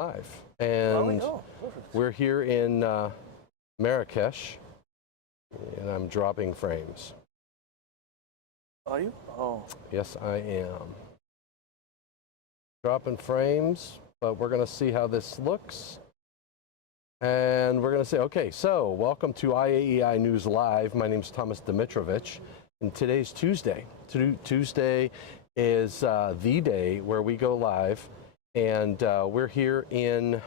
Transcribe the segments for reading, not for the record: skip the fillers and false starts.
Live, and we're here in Marrakesh, and I'm dropping frames. Are you? Oh. Yes, I am. Dropping frames, but we're going to see how this looks. And we're going to say, okay, so welcome to IAEI News Live. My name is Thomas Dimitrovich, and today's Tuesday. Tuesday is the day where we go live, and we're here in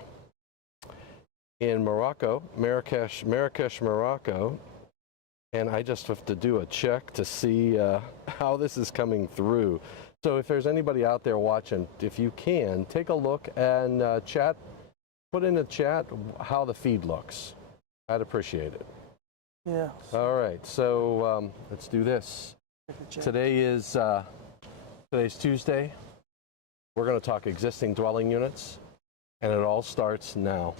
Morocco, Marrakesh, Morocco, and I just have to do a check to see how this is coming through. So if there's anybody out there watching, if you can, take a look and chat, put in the chat how the feed looks. I'd appreciate it. Yeah. All right, so let's do this. Today is today's Tuesday. We're going to talk existing dwelling units, and it all starts now.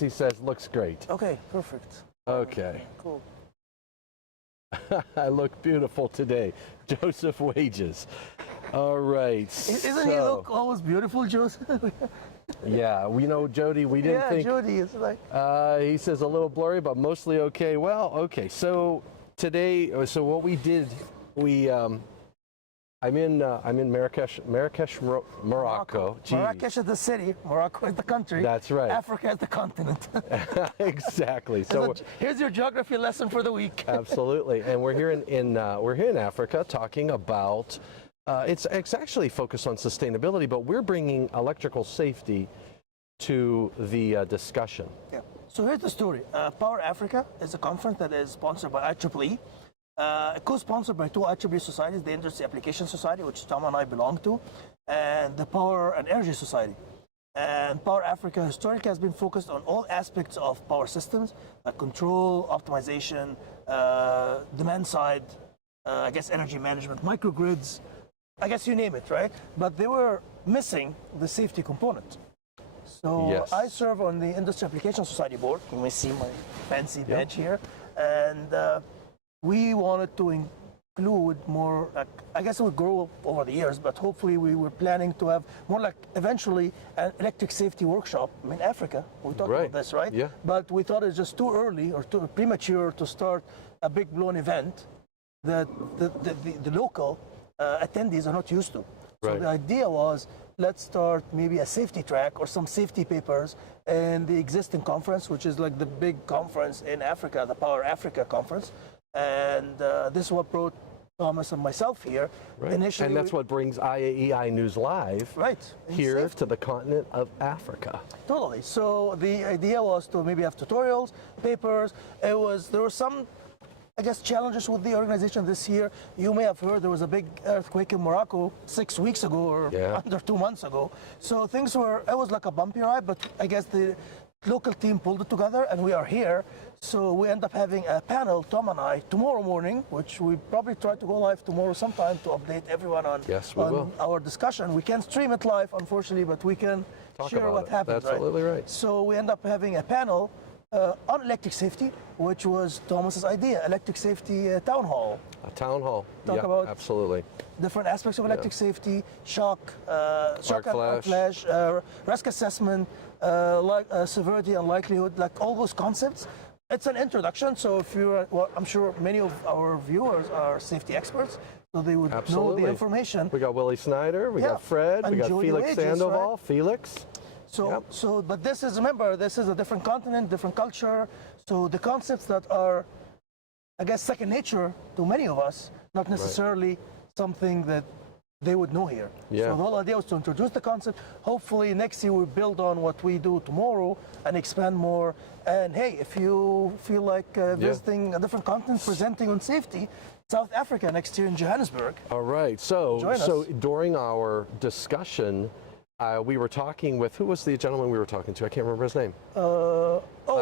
He says looks great. Okay, perfect. Okay. Cool. I look beautiful today. Joseph Wages. All right. Isn't he look always beautiful, Joseph? Yeah, you know, Jody, we didn't think. Yeah, Jody is like. He says a little blurry, but mostly okay. Well, okay. So today, what we did, I'm in Marrakesh, Morocco. Geez. Marrakesh is the city, Morocco is the country. That's right. Africa is the continent. Exactly. So here's your geography lesson for the week. Absolutely, and we're here in Africa talking about. It's actually focused on sustainability, but we're bringing electrical safety to the discussion. Yeah. So here's the story. Power Africa is a conference that is sponsored by IEEE. Co-sponsored by two IEEE societies, the Industry Applications Society, which Tom and I belong to, and the Power and Energy Society. And Power Africa historically has been focused on all aspects of power systems, like control, optimization, demand side, I guess energy management, microgrids, I guess you name it, right? But they were missing the safety component. So yes. I serve on the Industry Applications Society board. You may see my fancy badge here. And we wanted to include more, like, I guess it would grow over the years, but hopefully we were planning to have more like eventually an electric safety workshop in Africa. We talked about this, right? Yeah. But we thought it's just too early or too premature to start a big blown event that the local attendees are not used to. So the idea was, let's start maybe a safety track or some safety papers in the existing conference, which is like the big conference in Africa, the Power Africa conference. And this is what brought Thomas and myself here. Right. Initially, and that's what brings IAEI News Live here to the continent of Africa. Totally. So the idea was to maybe have tutorials, papers. There were some, I guess, challenges with the organization this year. You may have heard there was a big earthquake in Morocco 6 weeks ago or under 2 months ago. So things it was like a bumpy ride, but I guess the local team pulled it together and we are here. So we end up having a panel, Tom and I, tomorrow morning, which we probably try to go live tomorrow sometime to update everyone on, our discussion. We can't stream it live, unfortunately, but we can share what happened. Absolutely right. So we end up having a panel on electric safety, which was Thomas's idea, electric safety town hall. A town hall. Talk about absolutely different aspects of electric safety, shock and flash, risk assessment, severity and likelihood, like all those concepts. It's an introduction, so if you're, I'm sure many of our viewers are safety experts, so they would know the information. We got Willie Snyder, we got Fred, we got Felix Sandoval, Felix. So, but this is, remember, this is a different continent, different culture. So the concepts that are, I guess, second nature to many of us, not necessarily something that they would know here. So the whole idea was to introduce the concept. Hopefully next year we build on what we do tomorrow and expand more. And hey, if you feel like visiting a different continent, presenting on safety, South Africa next year in Johannesburg. All right. So during our discussion, we were talking with, who was the gentleman we were talking to? I can't remember his name.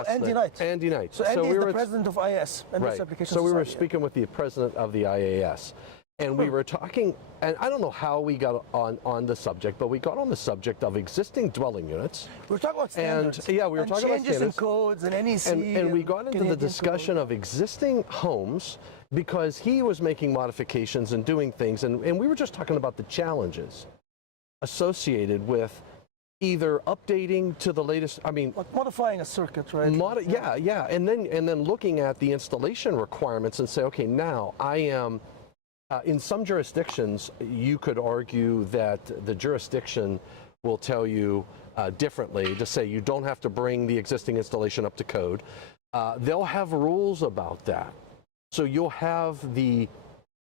Andy Knight. Andy Knight. So Andy is the president of IAS. Right. So we were speaking with the president of the IAS. And we were talking, and I don't know how we got on the subject, but we got on the subject of existing dwelling units. We were talking about standards. And yeah, we were talking about changes in standards. codes and NEC. And we got into the Canadian discussion code. of existing homes because he was making modifications and doing things, and we were just talking about the challenges associated with either updating to the latest, I mean, Like modifying a circuit, right? yeah, and then looking at the installation requirements and say, okay, now I am, in some jurisdictions, you could argue that the jurisdiction will tell you differently to say you don't have to bring the existing installation up to code. They'll have rules about that. So you'll have the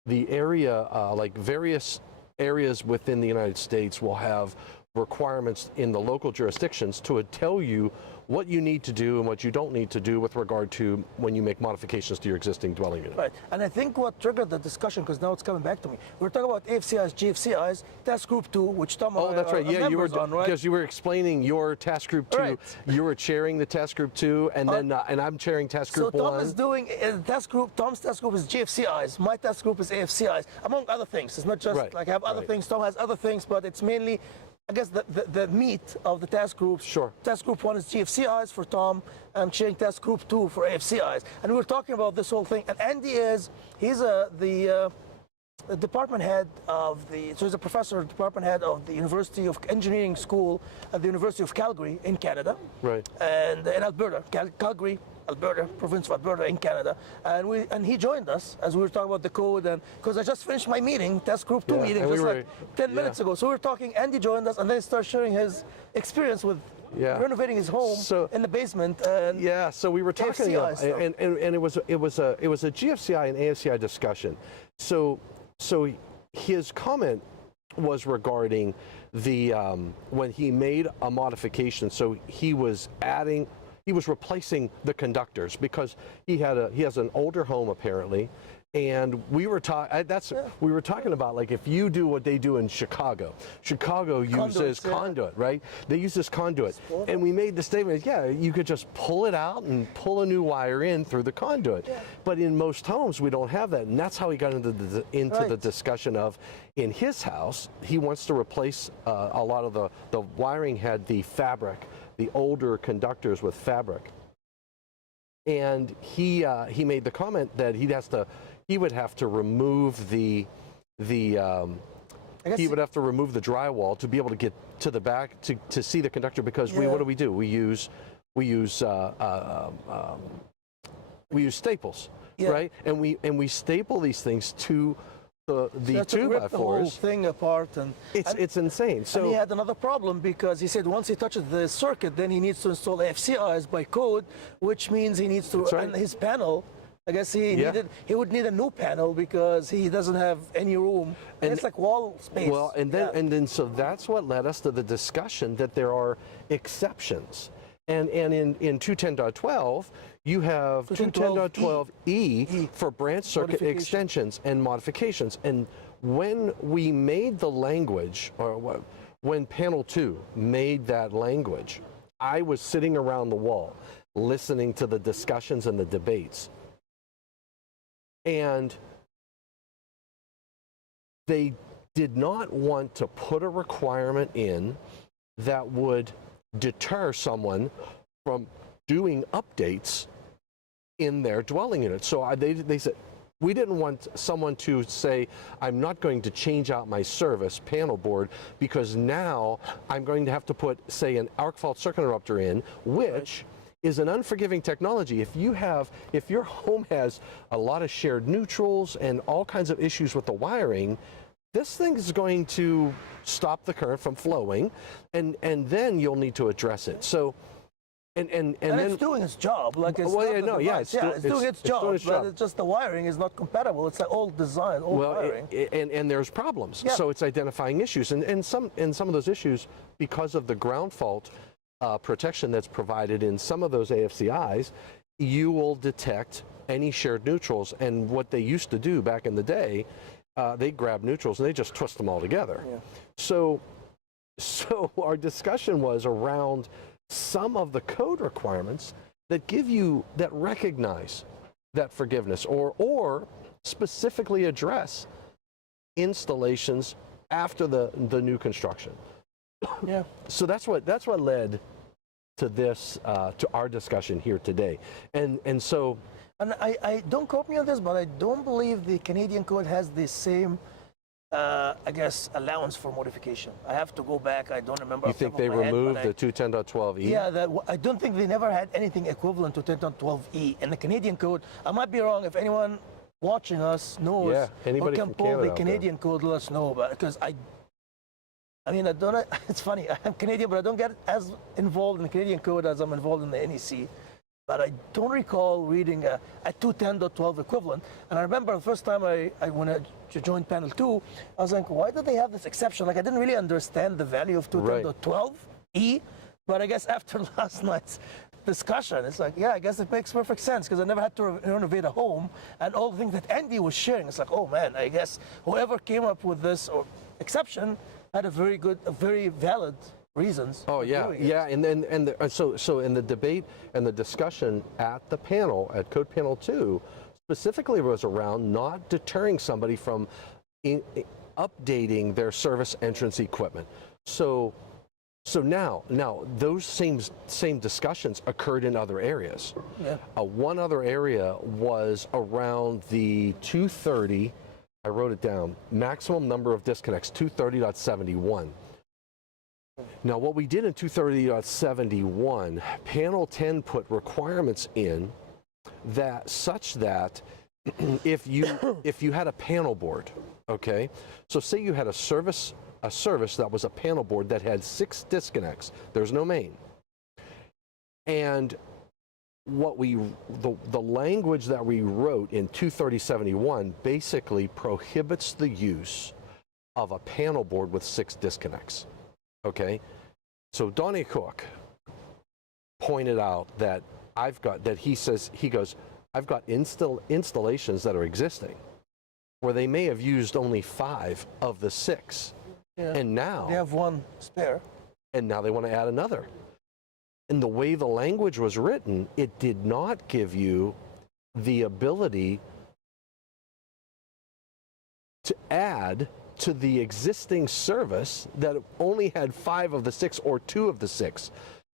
area, like various areas within the United States will have requirements in the local jurisdictions to tell you what you need to do and what you don't need to do with regard to when you make modifications to your existing dwelling unit. Right, and I think what triggered the discussion, because now it's coming back to me, we were talking about AFCIs, GFCIs, task group 2, which Tom Oh, that's right. Yeah, you were on, right? because you were explaining your task group 2. Right. You were chairing the task group 2, and then and I'm chairing task group 1. So Tom is doing Tom's task group is GFCIs, my task group is AFCIs, among other things. It's not just Right, like I have other right. things, Tom has other things, but it's mainly, I guess, the meat of the task groups. Sure. Task group 1 is GFCIs for Tom. I'm chairing task group 2 for AFCIs. And we were talking about this whole thing. And Andy he's the department head of so he's a professor, department head of the University of Engineering School at the University of Calgary in Canada. Right. And in Alberta, Calgary, Alberta, province of Alberta in Canada, and he joined us as we were talking about the code, and because I just finished my meeting, task group 2 Yeah, meeting, and we just were- like 10 minutes ago. So we were talking. Andy joined us, and then he started sharing his experience with renovating his home in the basement. And yeah, so we were talking, AFCI stuff. and it was a GFCI and AFCI discussion. So his comment was regarding the when he made a modification. So he was replacing the conductors because he has an older home apparently, and we were talking about, like, if you do what they do in Chicago uses conduit, right? They use this conduit, and we made the statement, yeah, you could just pull it out and pull a new wire in through the conduit. Yeah. But in most homes we don't have that, and that's how he got into the discussion of, in his house, he wants to replace a lot of the wiring had the fabric, the older conductors with fabric, and he made the comment that he would have to remove he would have to remove the drywall to be able to get to the back to see the conductor, because what do? We use staples, right? And we staple these things to the so 2x4s. the whole thing apart, and it's insane. So and he had another problem because he said once he touches the circuit, then he needs to install FCIs by code, which means he needs to That's right. and his panel. I guess he would need a new panel because he doesn't have any room. And it's like wall space. Well, and then so that's what led us to the discussion that there are exceptions. And in 210.12, you have 210.12E for branch circuit extensions and modifications. And when we made the language, or when panel 2 made that language, I was sitting around the wall listening to the discussions and the debates. And they did not want to put a requirement in that would deter someone from doing updates in their dwelling unit. So they said, we didn't want someone to say, I'm not going to change out my service panel board because now I'm going to have to put, say, an arc fault circuit interrupter in, which is an unforgiving technology. If your home has a lot of shared neutrals and all kinds of issues with the wiring, this thing is going to stop the current from flowing, and then you'll need to address it. So, and then it's doing its job. Like it's well, not yeah, the no, yeah, device. It's doing its job, but it's just the wiring is not compatible. It's like old design, old wiring. And there's problems. Yeah. So it's identifying issues, and some of those issues, because of the ground fault protection that's provided in some of those AFCIs, you will detect any shared neutrals. And what they used to do back in the day, they grab neutrals and they just twist them all together. Yeah. So our discussion was around some of the code requirements that recognize that forgiveness, or specifically address installations after the new construction. Yeah. So that's what led to this to our discussion here today, and so. And I don't quote me on this, but I don't believe the Canadian code has the same, I guess, allowance for modification. I have to go back. I don't remember. You think they removed the 210.12e? Yeah, I don't think they never had anything equivalent to 10.12e in the Canadian code. I might be wrong. If anyone watching us knows or can pull the Canadian code, let us know. But because I mean, I don't. It's funny. I'm Canadian, but I don't get as involved in the Canadian code as I'm involved in the NEC. But I don't recall reading a 210.12 equivalent. And I remember the first time when I joined panel 2, I was like, why do they have this exception? Like, I didn't really understand the value of 210.12e. But I guess after last night's discussion, it's like, yeah, I guess it makes perfect sense because I never had to renovate a home. And all the things that Andy was sharing, it's like, oh man, I guess whoever came up with this or exception had a very valid reasons. Oh yeah, yeah, so in the debate and the discussion at the panel, at Code Panel 2, specifically was around not deterring somebody from updating their service entrance equipment. So now those same discussions occurred in other areas. Yeah. One other area was around the 230. I wrote it down. Maximum number of disconnects, 230.71. Now, what we did in 230.71, Panel 10 put requirements in that such that if you had a panel board, okay, so say you had a service that was a panel board that had 6 disconnects. There's no main, and the language that we wrote in 230.71 basically prohibits the use of a panel board with 6 disconnects. Okay, so Donnie Cook pointed out that I've got installations that are existing where they may have used only 5 of the 6, and now they have 1 spare, and now they want to add another. And the way the language was written, it did not give you the ability to add to the existing service that only had 5 of the 6 or 2 of the 6.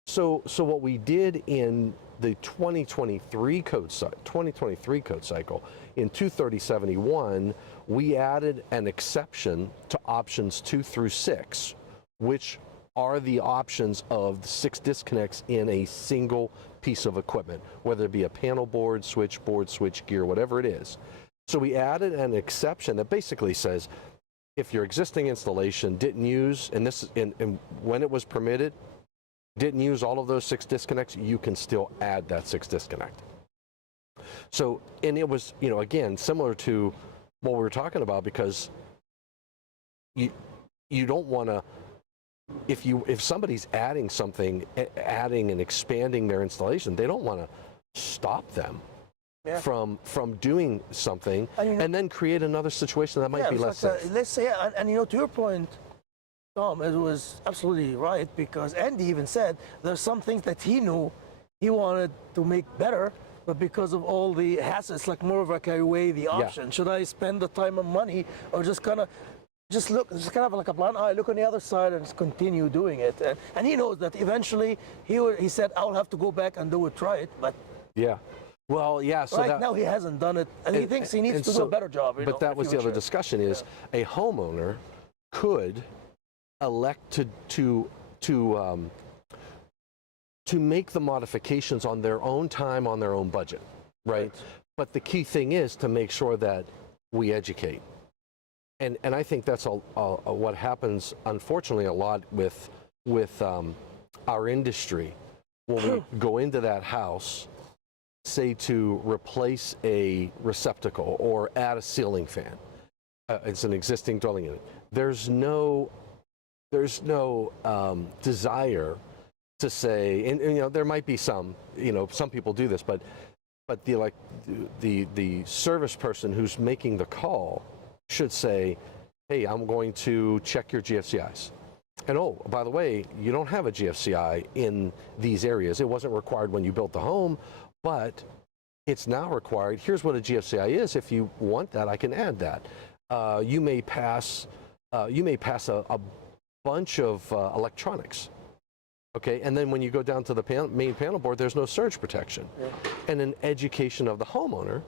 So what we did in the 2023 code cycle in 230.71, we added an exception to options 2 through 6, which are the options of 6 disconnects in a single piece of equipment, whether it be a panel board, switchboard, switch gear, whatever it is. So we added an exception that basically says, if your existing installation didn't use, and when it was permitted, didn't use all of those 6 disconnects, you can still add that 6 disconnect. So, and it was, again, similar to what we were talking about, because you don't want to, if somebody's adding something, adding and expanding their installation, they don't want to stop them. Yeah. From doing something and then create another situation that might be less safe. Let's say, and to your point, Tom, it was absolutely right, because Andy even said there's some things that he knew he wanted to make better, but because of all the hassles, it's like more of like I weigh the option. Yeah. Should I spend the time and money, or just kind of like a blind eye, look on the other side and just continue doing it? And he knows that eventually he said, I'll have to go back and do it right, but yeah. Well, yeah. So right now he hasn't done it, and he thinks he needs to do a better job. But that was the other discussion: is a homeowner could elect to make the modifications on their own time, on their own budget, right? But the key thing is to make sure that we educate, and I think that's what happens, unfortunately, a lot with our industry. When we go into that house, say to replace a receptacle or add a ceiling fan, it's an existing dwelling unit. There's no desire to say, and there might be some people do this, but the service person who's making the call should say, hey, I'm going to check your GFCIs. And oh, by the way, you don't have a GFCI in these areas. It wasn't required when you built the home, but it's now required. Here's what a GFCI is. If you want that, I can add that. you may pass a bunch of electronics. Okay, and then when you go down to the main panel board, there's no surge protection. Yeah. And an education of the homeowner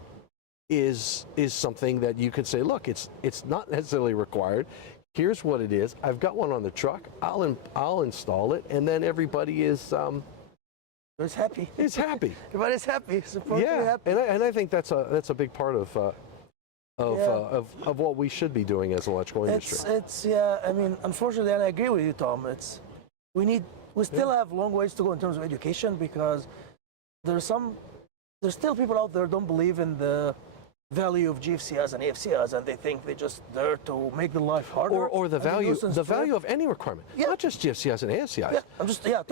is something that you could say, look, it's not necessarily required. Here's what it is. I've got one on the truck. I'll install it, and then everybody is happy. Is happy. Everybody's happy. Supposedly Yeah, happy. and I think that's a big part of what we should be doing as an electrical industry. It's yeah. I mean, unfortunately, and I agree with you, Tom. We still have long ways to go in terms of education, because there's still people out there don't believe in the value of GFCIs and AFCIs, and they think they're just there to make the life harder. Or the value of any requirement, not just GFCIs and AFCIs. Yeah,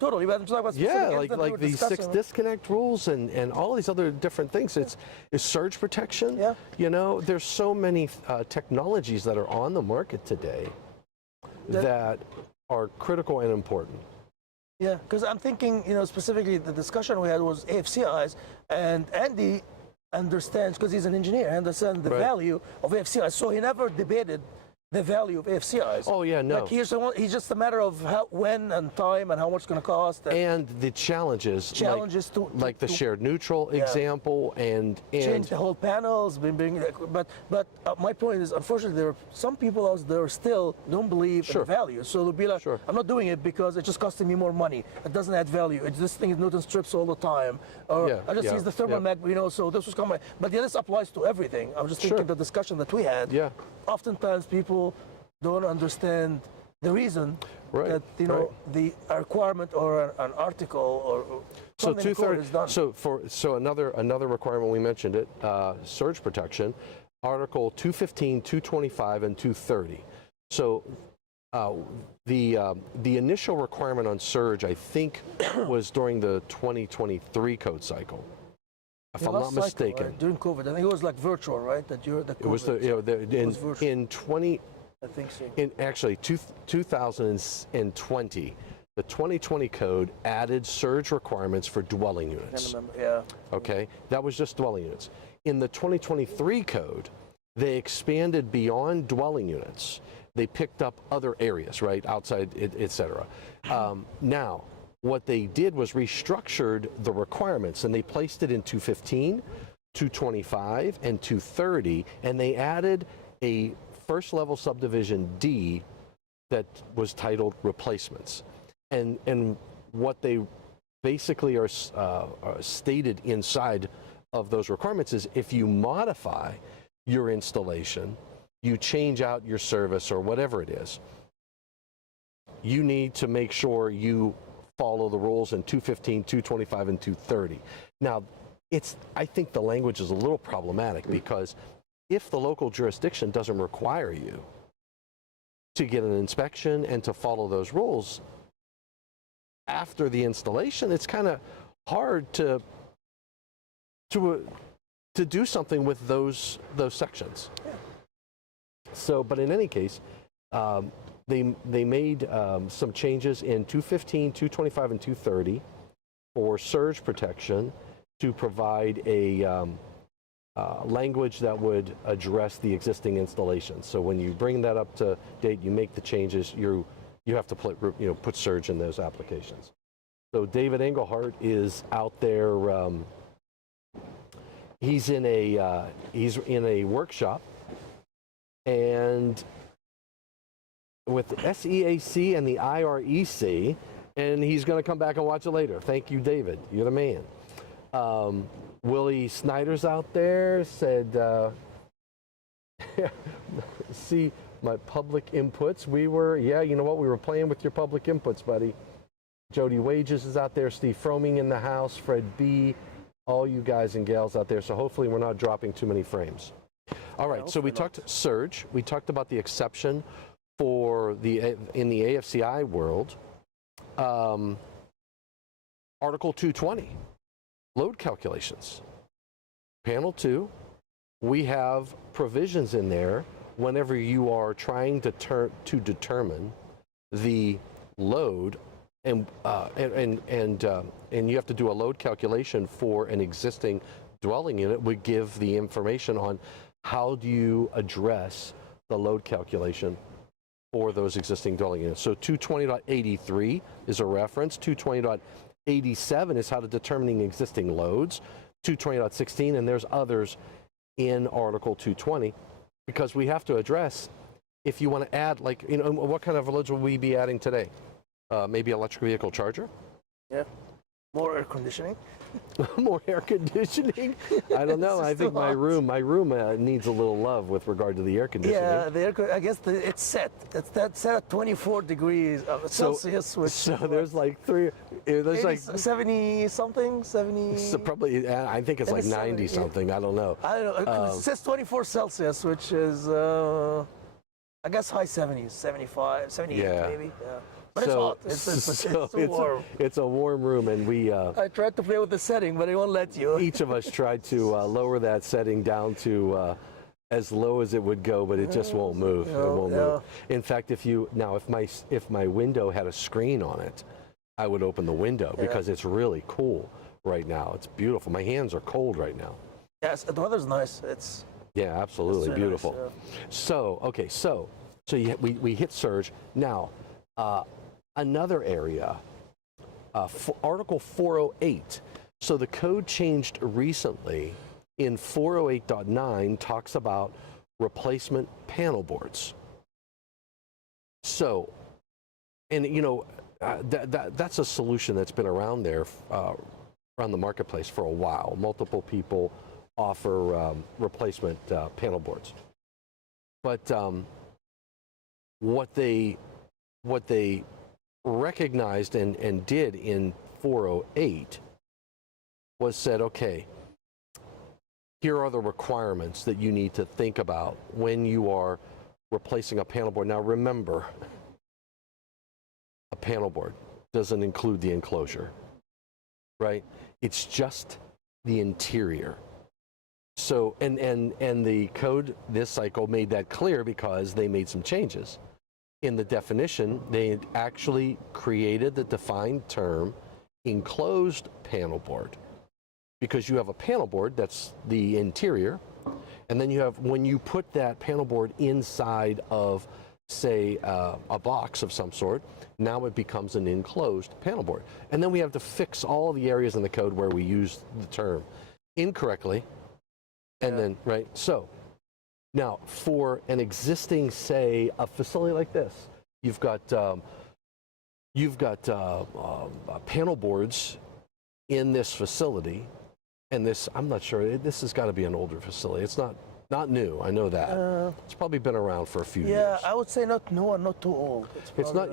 totally. But I'm talking about specific like the 6 disconnect rules and all these other different things. It's surge protection. Yeah. You know, there's so many technologies that are on the market today that are critical and important. Yeah, because I'm thinking, specifically the discussion we had was AFCIs, and Andy understands, because he's an engineer, understands the value of AFCIs. So he never debated the value of AFCIs. Oh yeah, no. Like he's just a matter of when and time and how much it's going to cost. And the challenges like the shared neutral example, and change the whole panels. But my point is, unfortunately, there are some people out there still don't believe in the value. So they'll be like, I'm not doing it because it's just costing me more money. It doesn't add value. This thing is Newton strips all the time. Or I just use the thermal mag. So this was coming. But this applies to everything. I was just thinking the discussion that we had. Yeah. Oftentimes people don't understand the reason that the requirement or an article or something is done. So another requirement, we mentioned it, surge protection, Article 215, 225, and 230. So the initial requirement on surge, I think, was during the 2023 code cycle, if I'm not mistaken. Right? During COVID, I think it was like virtual, right? It was in 20. I think so. In actually 2020, the 2020 code added surge requirements for dwelling units. I remember, yeah. Okay, that was just dwelling units. In the 2023 code, they expanded beyond dwelling units. They picked up other areas, right, outside, etc. Now, what they did was restructured the requirements, and they placed it in 215, 225, and 230, and they added a first level subdivision D that was titled replacements. And what they basically are stated inside of those requirements is, if you modify your installation, you change out your service or whatever it is, you need to make sure you follow the rules in 215, 225, and 230. Now, I think the language is a little problematic, because if the local jurisdiction doesn't require you to get an inspection and to follow those rules after the installation, it's kind of hard to do something with those sections. Yeah. So, but in any case, they made some changes in 215, 225, and 230 for surge protection to provide a language that would address the existing installation. So when you bring that up to date, you make the changes, you have to put surge in those applications. So David Engelhardt is out there. He's in a workshop, and with SEAC and the IREC, and he's going to come back and watch it later. Thank you, David. You're the man. Willie Snyder's out there, said, see my public inputs. We were playing with your public inputs, buddy. Jody Wages is out there, Steve Froming in the house, Fred B., all you guys and gals out there. So hopefully we're not dropping too many frames. All right, so we talked surge. We talked about the exception for in the AFCI world. Article 220. Load calculations. Panel 2, we have provisions in there whenever you are trying to determine the load, and you have to do a load calculation for an existing dwelling unit. We give the information on how do you address the load calculation for those existing dwelling units? So 220.83 is a reference. 220.87 is how to determining existing loads. 220.16, and there's others in Article 220, because we have to address, if you want to add, like, you know, what kind of loads will we be adding today? Maybe electric vehicle charger? Yeah. More air conditioning. More air conditioning? I don't know. I think my room needs a little love with regard to the air conditioning. Yeah, I guess it's set. It's set at 24 degrees Celsius, which so there's like there's like 70 something, 70. So probably, I think it's like 90 something. I don't know. I don't know. It says 24 Celsius, which is I guess high 70s, 75, 78 maybe. Yeah. But it's hot. It's warm. It's a warm room, and we. I tried to play with the setting, but it won't let you. Each of us tried to lower that setting down to as low as it would go, but it just won't move. It won't move. In fact, if my window had a screen on it, I would open the window because it's really cool right now. It's beautiful. My hands are cold right now. Yes, the weather's nice. Absolutely it's beautiful. Nice, So okay, so we hit surge now. Another area, Article 408. So the code changed recently in 408.9 talks about replacement panel boards. So, and you know, that's a solution that's been around there, around the marketplace for a while. Multiple people offer replacement panel boards. But what they recognized and did in 408 was said, okay, here are the requirements that you need to think about when you are replacing a panel board. Now remember, a panel board doesn't include the enclosure, right? It's just the interior. So, and the code this cycle made that clear because they made some changes. In the definition, they actually created the defined term enclosed panel board, because you have a panel board that's the interior, and then you have, when you put that panel board inside of, say, a box of some sort, now it becomes an enclosed panel board. And then we have to fix all the areas in the code where we use the term incorrectly, and then, right, so. Now, for an existing, say, a facility like this, you've got panel boards in this facility, and this, I'm not sure, this has got to be an older facility. It's not new, I know that. It's probably been around for a few years. Yeah, I would say not new and not too old. It's not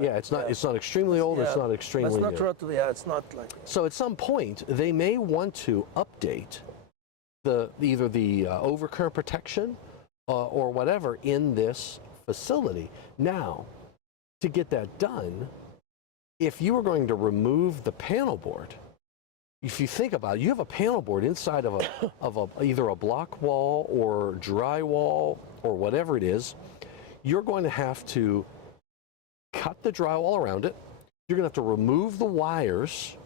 extremely old, it's not extremely new. It's not, it's not like. So at some point, they may want to update either the overcurrent protection or whatever in this facility. Now, to get that done, if you were going to remove the panel board, if you think about it, you have a panel board inside of either a block wall or drywall or whatever it is, you're going to have to cut the drywall around it. You're going to have to remove the wires,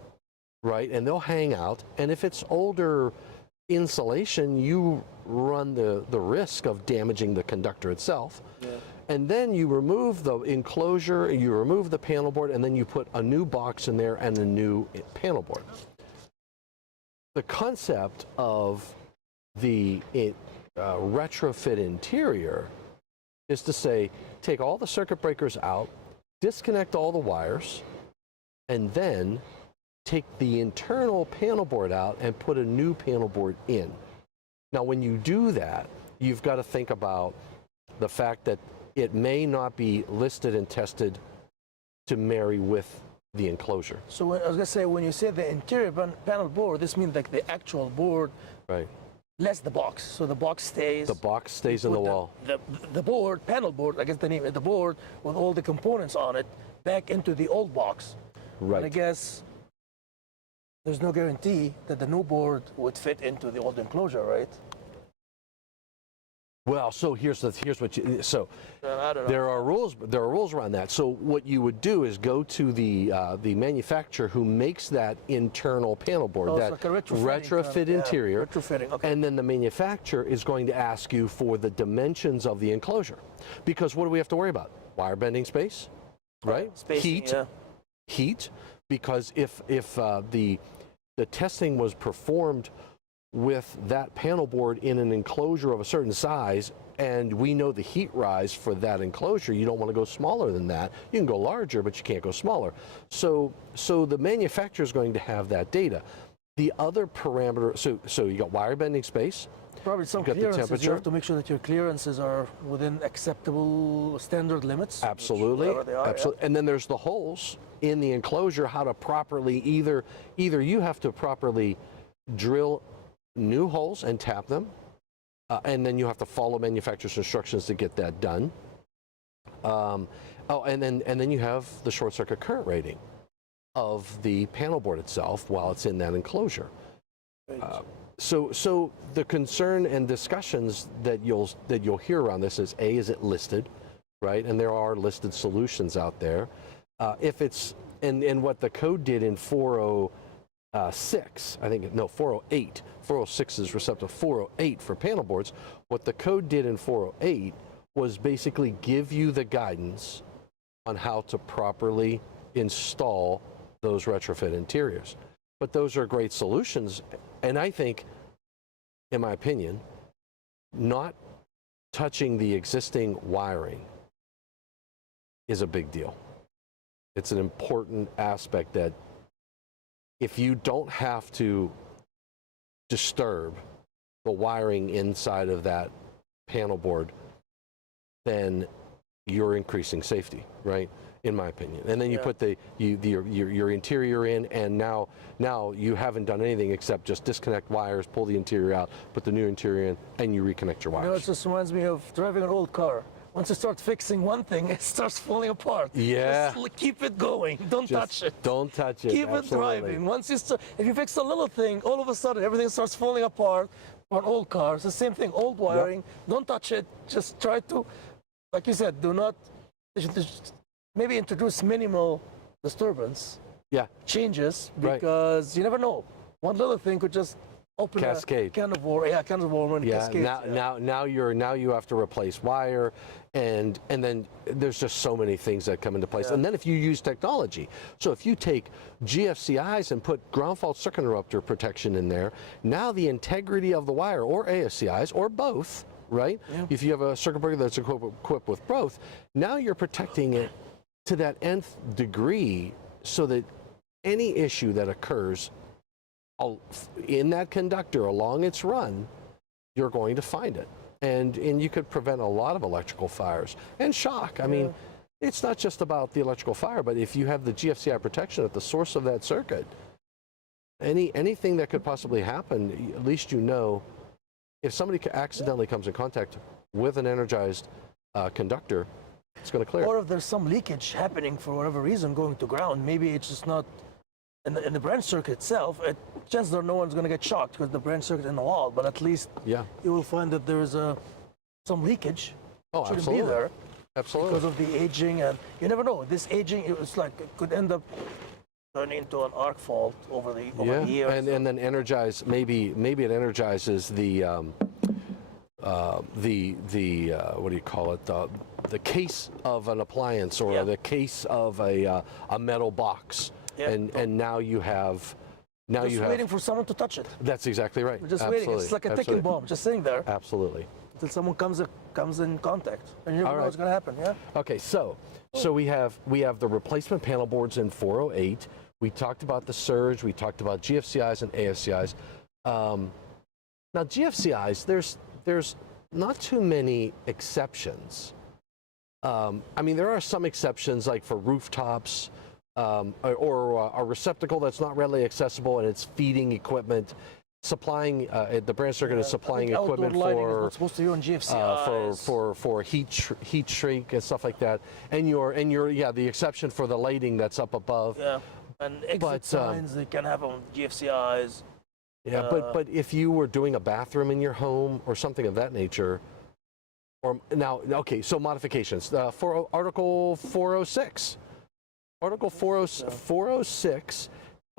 right, and they'll hang out. And if it's older insulation, you run the risk of damaging the conductor itself. And then you remove the enclosure, you remove the panel board, and then you put a new box in there and a new panel board. The concept of the retrofit interior is to say, take all the circuit breakers out, disconnect all the wires, and then take the internal panel board out and put a new panel board in. Now, when you do that, you've got to think about the fact that it may not be listed and tested to marry with the enclosure. So I was going to say, when you say the interior panel board, this means like the actual board, right? Less the box. So the box stays. The box stays in the wall. The board, panel board, I guess the name of the board, with all the components on it, back into the old box. Right. And I guess there's no guarantee that the new board would fit into the old enclosure, right? Well, so here's what you, so I don't know. there are rules around that. So what you would do is go to the manufacturer who makes that internal panel board, Oh, it's that like a retrofit interior, retrofitting, okay. and then the manufacturer is going to ask you for the dimensions of the enclosure, because what do we have to worry about? Wire bending space, right? Spacing, Heat, because if the testing was performed with that panel board in an enclosure of a certain size, and we know the heat rise for that enclosure, you don't want to go smaller than that. You can go larger, but you can't go smaller. So the manufacturer is going to have that data. The other parameter, so you got wire bending space. Probably some You got the clearances. You temperature. have to make sure that your clearances are within acceptable standard limits. Absolutely, whatever they are, absolutely. And then there's the holes in the enclosure. How to properly either you have to properly drill new holes and tap them, and then you have to follow manufacturer's instructions to get that done. And then you have the short circuit current rating of the panel board itself while it's in that enclosure. So the concern and discussions that you'll hear around this is, A, is it listed, right? And there are listed solutions out there. If it's and what the code did in 406, I think, no, 408. 406 is receptive. 408 for panel boards. What the code did in 408 was basically give you the guidance on how to properly install those retrofit interiors. But those are great solutions, and I think, in my opinion, not touching the existing wiring is a big deal. It's an important aspect that if you don't have to disturb the wiring inside of that panel board, then you're increasing safety, right? In my opinion. And then you put your interior in, and now you haven't done anything except just disconnect wires, pull the interior out, put the new interior in, and you reconnect your wires. You know, it just reminds me of driving an old car. Once you start fixing one thing, it starts falling apart. Yeah. Just keep it going. Don't touch it. Don't touch it. Keep it driving. Once you start, if you fix a little thing, all of a sudden everything starts falling apart. On old cars, the same thing. Old wiring. Don't touch it. Just try to, like you said, do not. Maybe introduce minimal disturbance. Yeah. Changes, Right. because you never know. One little thing could just open Cascade. a can of worm. Yeah, can of worm and cascade. Now you have to replace wire, and then there's just so many things that come into place. And then if you use technology, so if you take GFCIs and put ground fault circuit interrupter protection in there, now the integrity of the wire, or ASCIs, or both, right? Yeah. If you have a circuit breaker that's equipped with both, now you're protecting it to that nth degree, so that any issue that occurs in that conductor along its run, you're going to find it. And you could prevent a lot of electrical fires and shock. I mean, it's not just about the electrical fire, but if you have the GFCI protection at the source of that circuit, anything that could possibly happen, at least you know, if somebody accidentally comes in contact with an energized conductor, it's going to clear. Or if there's some leakage happening for whatever reason going to ground, maybe it's just not in the branch circuit itself. Chances are no one's going to get shocked because the branch circuit in the wall, but at least you will find that there is some leakage. Oh, shouldn't absolutely. be there. Absolutely. Because of the aging, and you never know. This aging, it could end up turning into an arc fault over the years. And then energize. Maybe it energizes the what do you call it? The case of an appliance, or the case of a metal box. And now you have. Just waiting for someone to touch it. That's exactly right. We're just Absolutely. waiting. It's like a ticking bomb, just sitting there. Absolutely. Until someone comes in contact, and you never know what's going to happen. Yeah. Okay, so we have the replacement panel boards in 408. We talked about the surge. We talked about GFCIs and ASCIs. Now GFCIs, there's not too many exceptions. I mean, there are some exceptions, like for rooftops. Or a receptacle that's not readily accessible, and it's feeding equipment, supplying the branch circuit is supplying equipment for supposed to be on GFCIs. for heat shrink and stuff like that, and the exception for the lighting that's up above. Yeah, and exit signs they can have on GFCIs. Yeah, but if you were doing a bathroom in your home or something of that nature, Or now, okay, so modifications. For Article 406. Article 406,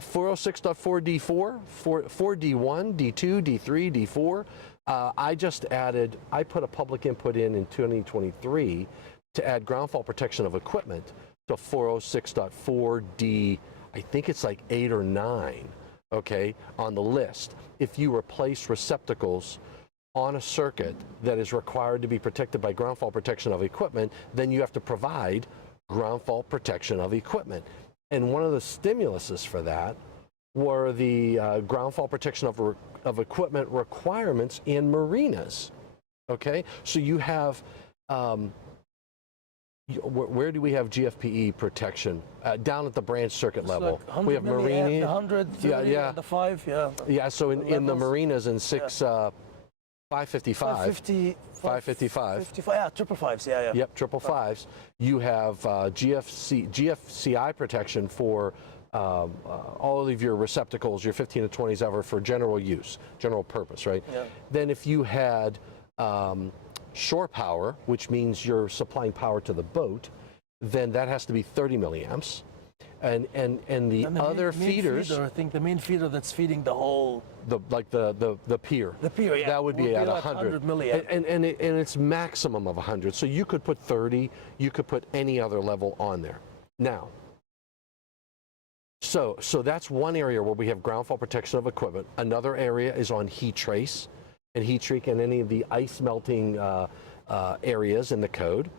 406.4D4, 4D1, D2, D3, D4. I put a public input in 2023 to add groundfall protection of equipment to 406.4D, I think it's like 8 or 9, okay, on the list. If you replace receptacles on a circuit that is required to be protected by groundfall protection of equipment, then you have to provide groundfall protection of equipment. And one of the stimuluses for that were the groundfall protection of equipment requirements in marinas. Okay, so you have, where do we have GFPE protection? Down at the branch circuit level. Like we have marine. 130 yeah. and the 5, yeah. Yeah, so in the marinas in 555. 555. 55, yeah, 555s, yeah. Yep, 555s. You have GFCI protection for all of your receptacles, your 15 to 20s ever for general use, general purpose, right? Yeah. Then if you had shore power, which means you're supplying power to the boat, then that has to be 30 milliamps. And the other feeders, feeder, I think the main feeder that's feeding the whole, the pier. The pier, yeah. That would be at like 100 milliamp. and it's maximum of 100. So you could put 30, you could put any other level on there. Now, so that's one area where we have groundfall protection of equipment. Another area is on heat trace and heat shrink and any of the ice melting areas in the code.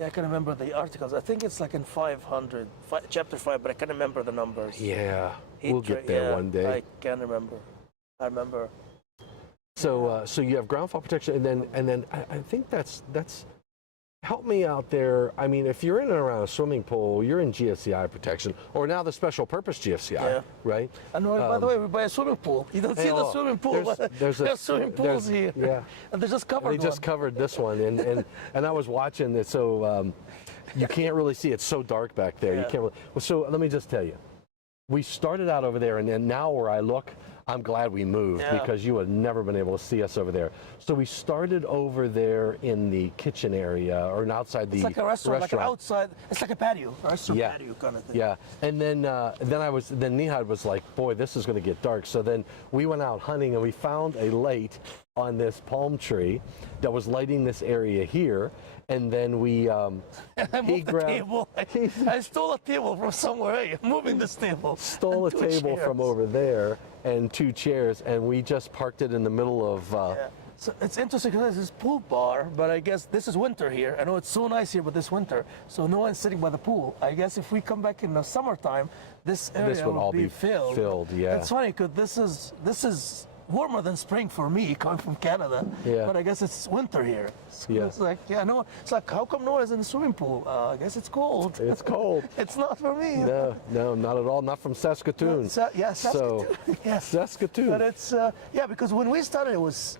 Yeah, I can remember the articles. I think it's like in 500, chapter 5, but I can't remember the numbers. Yeah, we'll get there one day. I can remember. I remember. So so you have groundfall protection, and then I think that's help me out there. I mean, if you're in and around a swimming pool, you're in GFCI protection, or now the special purpose GFCI, right? And by the way, we buy a swimming pool. You don't see the swimming pool, but there's swimming pools here. Yeah. And they just covered They just covered this one, and I was watching it, so you can't really see. It's so dark back there. Yeah. You can't really. Well, so let me just tell you, we started out over there, and then now where I look, I'm glad we moved because you would have never been able to see us over there. So we started over there in the kitchen area or outside the restaurant. It's like a restaurant, like an outside. It's like a patio, patio kind of thing. Yeah, and then Nihad was like, boy, this is going to get dark. So then we went out hunting and we found a light on this palm tree that was lighting this area here. And then we, he grabbed the table. I stole a table from somewhere. Hey, I'm moving this table. Stole a table from over there and 2 chairs, and we just parked it in the middle of. So it's interesting because this is pool bar, but I guess this is winter here. I know it's so nice here, but this winter, so no one's sitting by the pool. I guess if we come back in the summertime, this area would all be filled. Yeah, it's funny because this is warmer than spring for me coming from Canada, but I guess it's winter here. So it's like, no, it's like, how come no one is in the swimming pool? I guess it's cold. It's cold. It's not for me. No, not at all. Not from Saskatoon. Saskatoon. Yes. Saskatoon. But it's, because when we started, it was,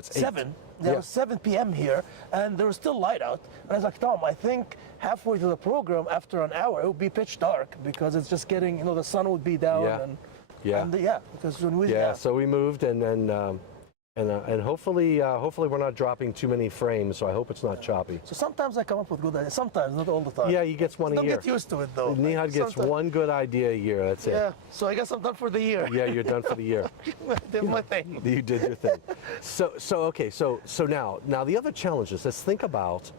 7? There was 7 p.m. here, and there was still light out. And I was like, Tom, I think halfway through the program, after an hour, it would be pitch dark because it's just getting, the sun would be down. Because when we so we moved and hopefully we're not dropping too many frames, so I hope it's not choppy. So sometimes I come up with good ideas. Sometimes, not all the time. Yeah, he gets one a year. Don't get used to it though. Nihad gets one good idea a year. That's it. Yeah. So I guess I'm done for the year. Yeah, you're done for the year. I did my thing. You did your thing. So now the other challenge is, let's think about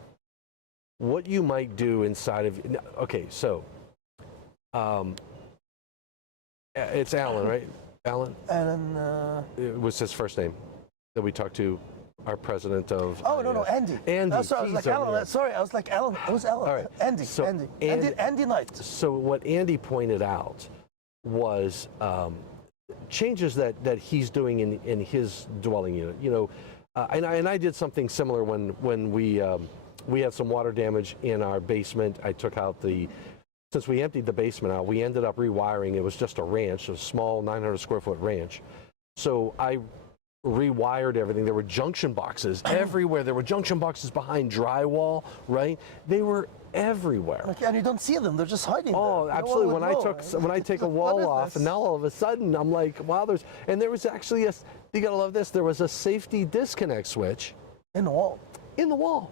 what you might do inside of. Okay, so. It's Alan, right? Alan? Alan. It was his first name that we talked to, our president of. Oh, no, Andy. Andy. Sorry, I was like Alan. Sorry, I was like Alan. It was Alan. All right. Andy Knight. So what Andy pointed out was changes that he's doing in his dwelling unit. And I did something similar when we had some water damage in our basement. I took out since we emptied the basement out, we ended up rewiring. It was just a ranch, a small 900 square foot ranch. So I rewired everything. There were junction boxes everywhere. There were junction boxes behind drywall, right? They were everywhere. Okay, and you don't see them. They're just hiding there. Oh, absolutely. When I take a wall off, and now all of a sudden I'm like, wow, there was actually you gotta love this. There was a safety disconnect switch In the wall. in the wall,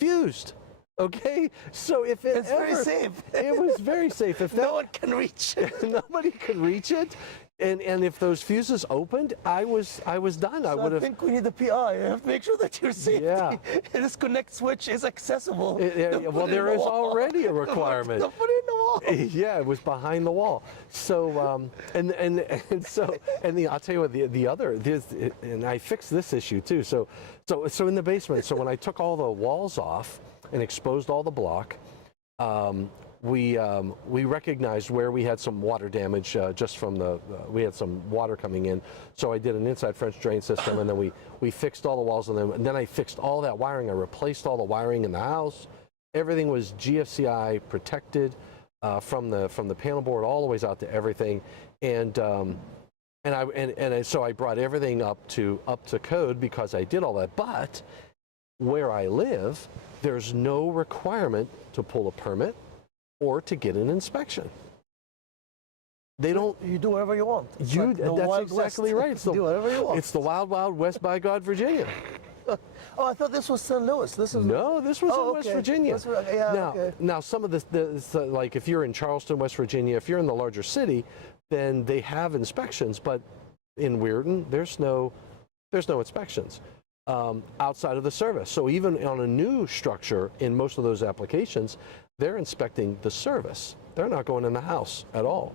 fused. Okay, so if it It's ever, very safe. it was very safe. If that, No one can reach it. nobody could reach it, and if those fuses opened, I was done. I So would I have. think we need the PI. You have to make sure that your safety, Yeah. this connect switch is accessible. Well, Don't put it in there the is wall. already a requirement. Don't put it in the wall. Yeah, it was behind the wall. So I'll tell you what and I fixed this issue too. So in the basement. So when I took all the walls off and exposed all the block, we recognized where we had some water damage just from we had some water coming in. So I did an inside French drain system, and then we fixed all the walls, and then I fixed all that wiring. I replaced all the wiring in the house. Everything was GFCI protected from the panel board all the ways out to everything, so I brought everything up to code because I did all that. But where I live, there's no requirement to pull a permit or to get an inspection. They don't. You do whatever you want. It's like the That's Wild exactly West. right. It's You do whatever you want. It's the wild, wild west by God, Virginia. Oh, I thought this was St. Louis. This is No, this was in West okay. Virginia. Yeah, okay. Now, some of this, like if you're in Charleston, West Virginia, if you're in the larger city, then they have inspections. But in Weirton, there's no inspections outside of the service. So even on a new structure, in most of those applications, they're inspecting the service. They're not going in the house at all,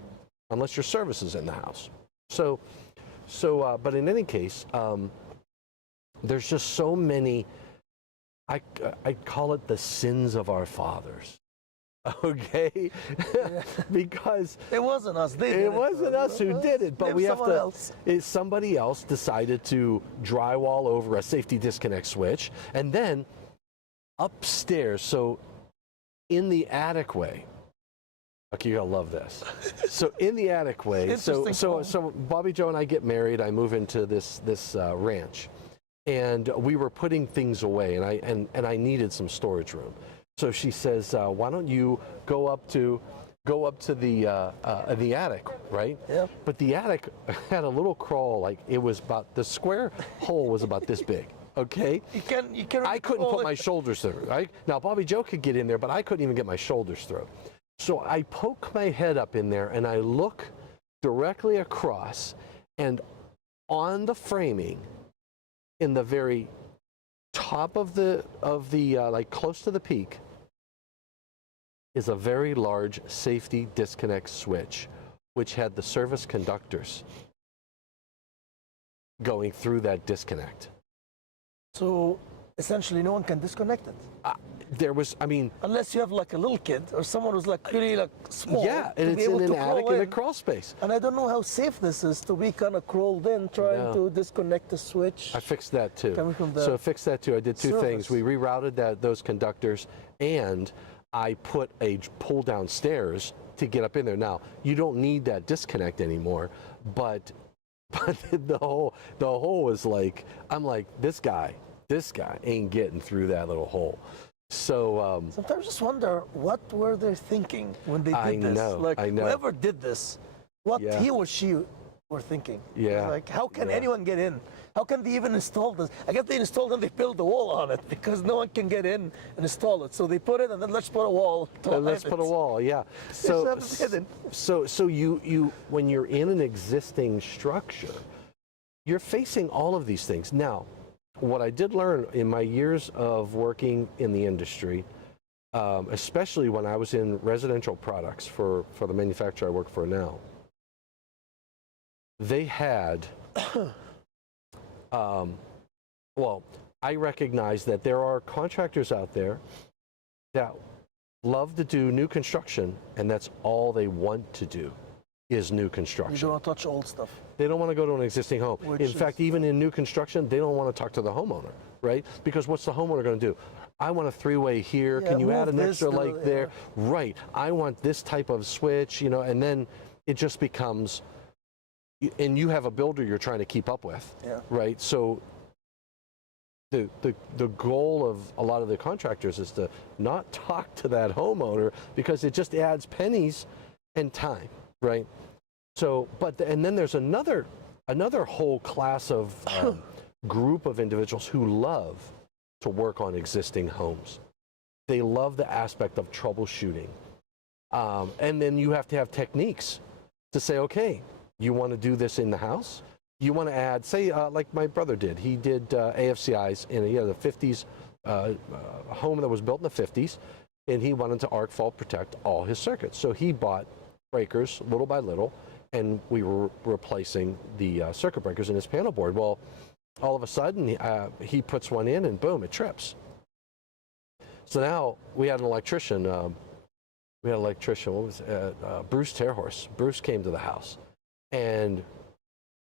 unless your service is in the house. But in any case, there's just so many. I call it the sins of our fathers. Okay, because It wasn't us. They did it wasn't us who did it, but Blame we have someone to. else. Somebody else decided to drywall over a safety disconnect switch, and then upstairs. So in the attic way. Okay, you're gonna love this. So in the attic way. So Bobby Joe and I get married. I move into this ranch, and we were putting things away, and I needed some storage room. So she says, "Why don't you go up to the attic, right?" Yeah. But the attic had a little crawl, like it was about the square hole was about this big. Okay. You can. I couldn't put my shoulders through. Right? Now Bobby Joe could get in there, but I couldn't even get my shoulders through. So I poke my head up in there and I look directly across, and on the framing, in the very top of the like close to the peak, is a very large safety disconnect switch, which had the service conductors going through that disconnect. So essentially, no one can disconnect it unless you have like a little kid or someone who's like really like small. Yeah, to and be it's able in to an crawl attic in a in. crawl space. And I don't know how safe this is to be kind of crawled in trying to disconnect the switch. I fixed that too. Coming from the So I fixed that too. I did two things. service. We rerouted those conductors, and I put a pull down stairs to get up in there. Now you don't need that disconnect anymore, but the hole was like, I'm like, this guy ain't getting through that little hole. So sometimes I just wonder what were they thinking when they did I this. know, Like I know. whoever did this, what Yeah. he or she were thinking. Yeah. Like how can Yeah. anyone get in? How can they even install this? I guess they installed and they built a wall on it because no one can get in and install it. So they put it and then let's put a wall. let's put a wall. Yeah. So have it hidden. So you when you're in an existing structure, you're facing all of these things. Now, what I did learn in my years of working in the industry, especially when I was in residential products for the manufacturer I work for now, they had, I recognize that there are contractors out there that love to do new construction, and that's all they want to do is new You construction. don't want to touch old stuff. They don't want to go to an existing home. Which In is- fact, even in new construction, they don't want to talk to the homeowner, right? Because what's the homeowner going to do? I want a three-way here. Yeah, Can you add move an this extra to- light there? Right. I want this type of switch, and then it just becomes, and you have a builder you're trying to keep up with, Yeah. right? So the goal of a lot of the contractors is to not talk to that homeowner because it just adds pennies and time, right? So, and then there's another whole class of group of individuals who love to work on existing homes. They love the aspect of troubleshooting. And then you have to have techniques to say, okay, you want to do this in the house? You want to add, say, like my brother did. He did AFCIs in the 50s, a home that was built in the 50s, and he wanted to arc fault protect all his circuits. So he bought breakers little by little, and we were replacing the circuit breakers in his panel board. Well, all of a sudden, he puts one in, and boom, it trips. So now we had an electrician. What was Bruce Terhorse. Bruce came to the house, and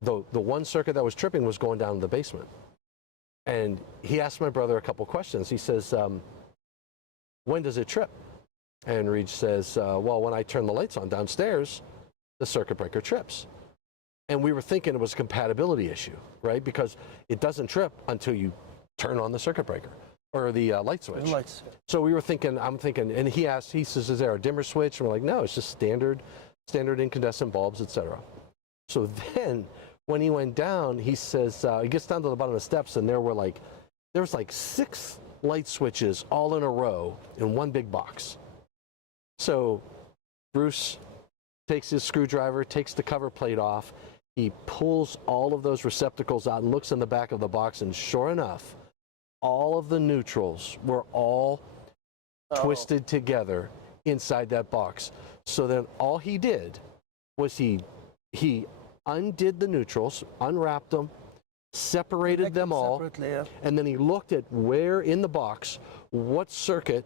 the one circuit that was tripping was going down to the basement. And he asked my brother a couple questions. He says, when does it trip? And Reed says, well, when I turn the lights on downstairs, the circuit breaker trips. And we were thinking it was a compatibility issue, right? Because it doesn't trip until you turn on the circuit breaker or the light switch. The lights. So we were thinking, I'm thinking, and he says, is there a dimmer switch? And we're like, no, it's just standard incandescent bulbs, etc. So then when he went down, he says, he gets down to the bottom of the steps, and there was like 6 light switches all in a row in one big box. So Bruce takes his screwdriver, takes the cover plate off, he pulls all of those receptacles out and looks in the back of the box, and sure enough, all of the neutrals were all twisted together inside that box. So then all he did was he undid the neutrals, unwrapped them, separated them all, and then he looked at where in the box, what circuit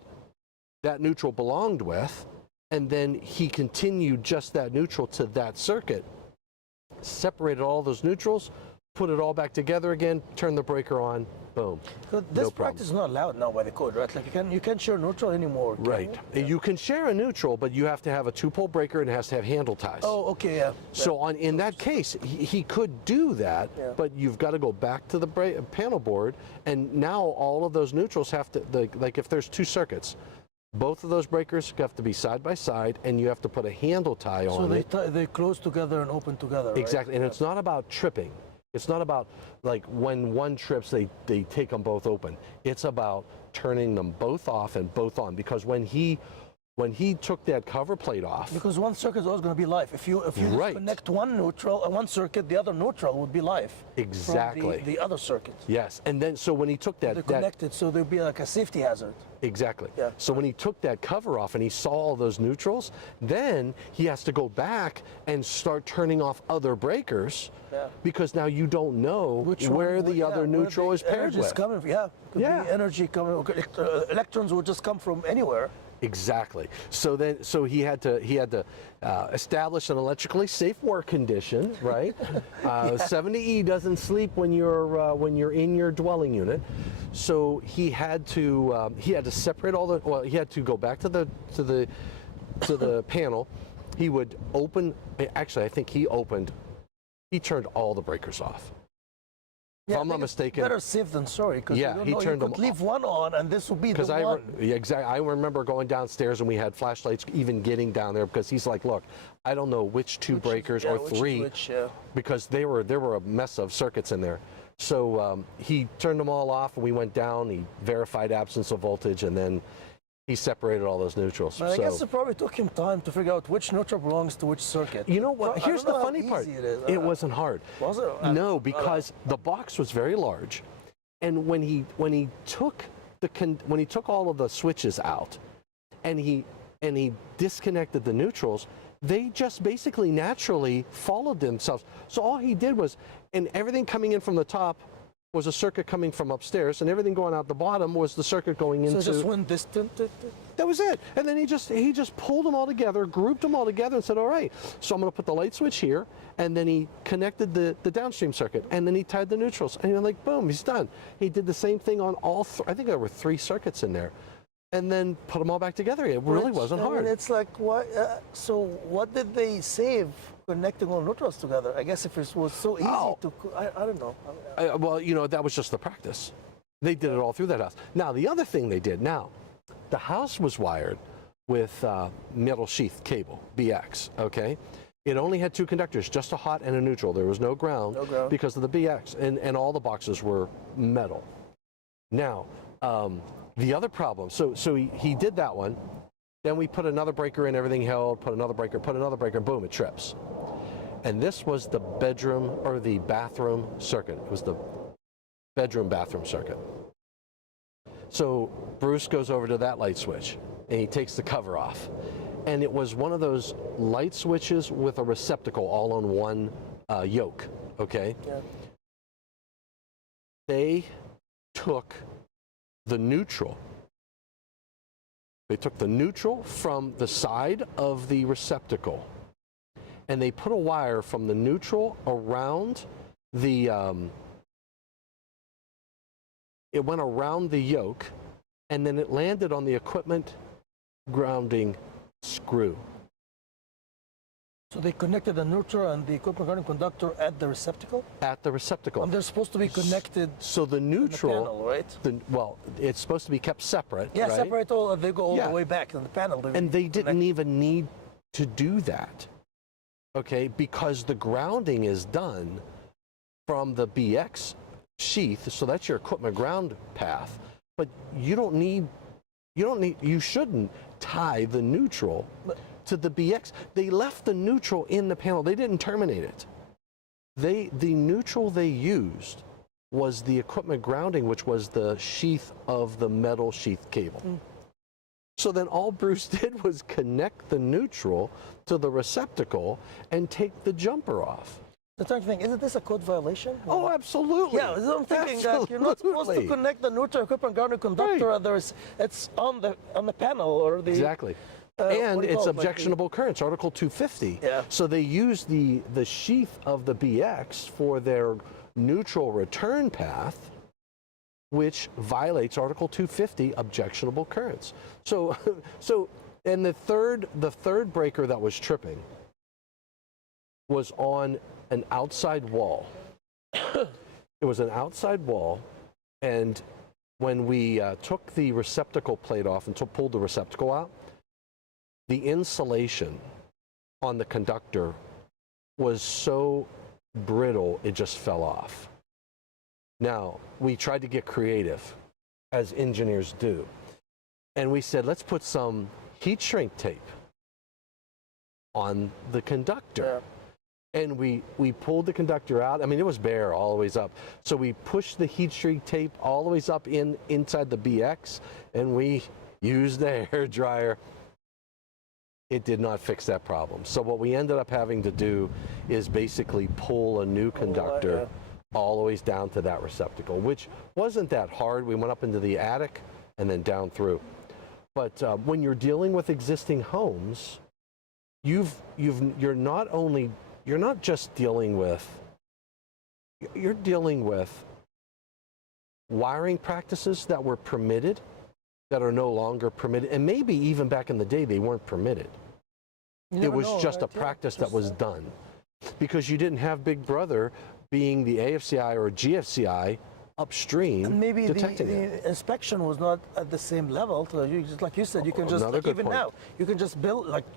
that neutral belonged with, and then he continued just that neutral to that circuit, separated all those neutrals, put it all back together again, turned the breaker on, boom. This practice is not allowed now by the code, right? Like you can't share neutral anymore. Right. You? You can share a neutral, but you have to have a 2-pole breaker and it has to have handle ties. Oh, okay, yeah. So in that case, he could do that, but you've got to go back to the panel board, and now all of those neutrals have to, like if there's 2 circuits, both of those breakers have to be side by side, and you have to put a handle tie on it. So they close together and open together, right? Exactly, and it's not about tripping. It's not about like when one trips, they take them both open. It's about turning them both off and both on, because when he took that cover plate off. Because one circuit is always going to be live. If you right. connect one neutral and one circuit, the other neutral would be live. Exactly. From the other circuit. Yes, and then so when he took that, they're connected, so there'd be like a safety hazard. Exactly. Yeah. So when he took that cover off and he saw all those neutrals, then he has to go back and start turning off other breakers, because now you don't know where the other neutral is paired with. Coming, could be energy coming. Electrons would just come from anywhere. Exactly. So he had to establish an electrically safe work condition, right? 70E doesn't sleep when you're in your dwelling unit. So he had to separate all the. Well, he had to go back to the panel. He would open. Actually, I think he turned all the breakers off. If I'm not mistaken. Better safe than sorry, because he turned them. Leave one on, and this will be the one. Exactly. I remember going downstairs, and we had flashlights even getting down there, because he's like, "Look, I don't know which 2 breakers or 3, because there were a mess of circuits in there." So he turned them all off, and we went down. He verified absence of voltage, and then he separated all those neutrals. But I guess it probably took him time to figure out which neutral belongs to which circuit. You know what? Here's the funny part. It wasn't hard. Was it? No, because the box was very large, and when he took all of the switches out, and he disconnected the neutrals, they just basically naturally followed themselves. So all he did was, and everything coming in from the top was a circuit coming from upstairs, and everything going out the bottom was the circuit going into. So just one distant. That was it. And then he just pulled them all together, grouped them all together, and said, "All right, so I'm going to put the light switch here," and then he connected the downstream circuit, and then he tied the neutrals, and you're like, boom, he's done. He did the same thing on all. I think there were 3 circuits in there, and then put them all back together. It really wasn't hard. It's like what? So what did they save connecting all neutrals together? I guess if it was so easy to, I don't know. Well, that was just the practice. They did it all through that house. Now, the other thing they did, the house was wired with metal sheath cable, BX, okay? It only had 2 conductors, just a hot and a neutral. There was no ground, because of the BX, and all the boxes were metal. Now, The other problem, so he did that one, then we put another breaker in, everything held, put another breaker, boom, it trips. And this was the bedroom or the bathroom circuit. It was the bedroom bathroom circuit. So Bruce goes over to that light switch and he takes the cover off. And it was one of those light switches with a receptacle all on one yoke, okay? Yeah. They took the neutral. They took the neutral from the side of the receptacle and they put a wire from the neutral around the, it went around the yoke and then it landed on the equipment grounding screw. So they connected the neutral and the equipment grounding conductor at the receptacle? At the receptacle. And they're supposed to be connected. So the neutral, on the panel, right? Well, it's supposed to be kept separate. Yeah, right? separate all. They go all the way back on the panel. And they didn't even need to do that, okay? Because the grounding is done from the BX sheath, so that's your equipment ground path. But you shouldn't tie the neutral to the BX. They left the neutral in the panel. They didn't terminate it. The neutral they used was the equipment grounding, which was the sheath of the metal sheath cable. So then all Bruce did was connect the neutral to the receptacle and take the jumper off. The third thing, isn't this a code violation? Oh, absolutely. Yeah, I'm thinking that you're not supposed to connect the neutral equipment grounding conductor. Right. It's on the panel or the... Exactly. And it's objectionable currents, Article 250. Yeah. So they use the sheath of the BX for their neutral return path, which violates Article 250, objectionable currents. So and the third breaker that was tripping was on an outside wall. It was an outside wall, and when we took the receptacle plate off and pulled the receptacle out, the insulation on the conductor was so brittle it just fell off. Now, we tried to get creative, as engineers do, and we said, let's put some heat shrink tape on the conductor. Yeah. And we pulled the conductor out. I mean, it was bare all the ways up. So we pushed the heat shrink tape all the ways up inside the BX, and we used the hair dryer. It did not fix that problem. So what we ended up having to do is basically pull a new conductor all the ways down to that receptacle, which wasn't that hard. We went up into the attic and then down through. But when you're dealing with existing homes, you're not just dealing with, you're dealing with wiring practices that were permitted that are no longer permitted, and maybe even back in the day they weren't permitted. It was just a practice that was done because you didn't have Big Brother being the AFCI or GFCI upstream and maybe detecting the inspection was not at the same level. So you just, like you said, you can just now you can just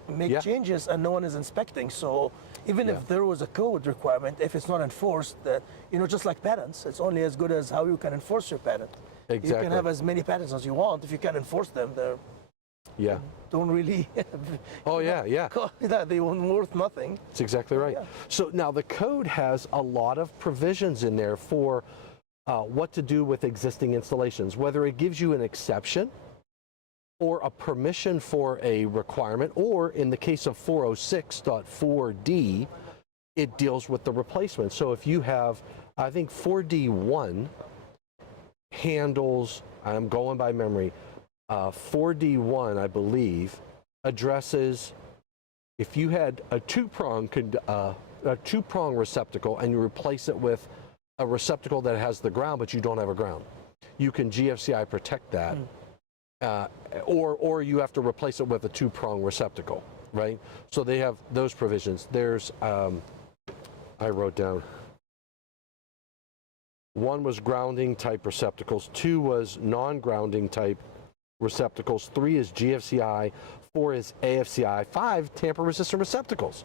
make changes and no one is inspecting. So even if there was a code requirement, if it's not enforced, just like patents, it's only as good as how you can enforce your patent. Exactly. You can have as many patents as you want. If you can enforce them, they're don't really. They weren't worth nothing. That's exactly right. Yeah. So now the code has a lot of provisions in there for what to do with existing installations, whether it gives you an exception or a permission for a requirement, or in the case of 406.4D, it deals with the replacement. So if you have, I think 4D1 handles, I'm going by memory, 4D1, I believe, addresses if you had a two-prong receptacle and you replace it with a receptacle that has the ground, but you don't have a ground. You can GFCI protect that, or you have to replace it with a two-prong receptacle, right? So they have those provisions. There's, I wrote down, 1 was grounding type receptacles, 2 was non-grounding type receptacles, 3 is GFCI, 4 is AFCI, 5 tamper-resistant receptacles.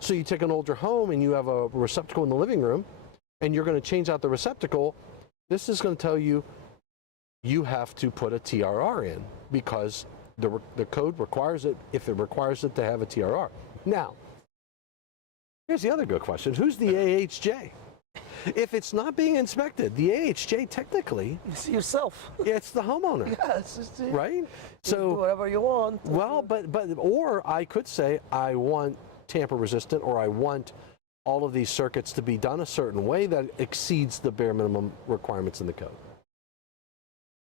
So you take an older home and you have a receptacle in the living room, and you're going to change out the receptacle. This is going to tell you you have to put a TRR in because the code requires it, if it requires it to have a TRR. Now, here's the other good question. Who's the AHJ? If it's not being inspected, the AHJ technically, It's yourself. it's the homeowner, Yeah, it's just, right? You do So, whatever you want. well, or I could say I want tamper resistant, or I want all of these circuits to be done a certain way that exceeds the bare minimum requirements in the code.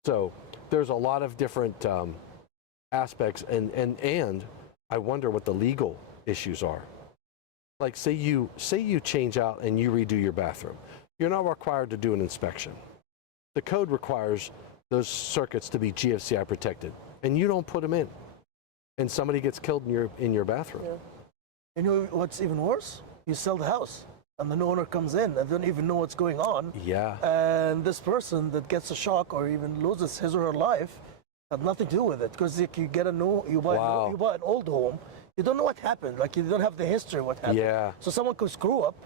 So there's a lot of different aspects, and I wonder what the legal issues are. Like say you change out and you redo your bathroom. You're not required to do an inspection. The code requires those circuits to be GFCI protected, and you don't put them in, and somebody gets killed in your bathroom. Yeah. You know what's even worse? You sell the house, and the new owner comes in and don't even know what's going on. Yeah. And this person that gets a shock or even loses his or her life had nothing to do with it, because if you get you buy Wow. you buy an old home, you don't know what happened. Like you don't have the history of what happened. Yeah. So someone could screw up,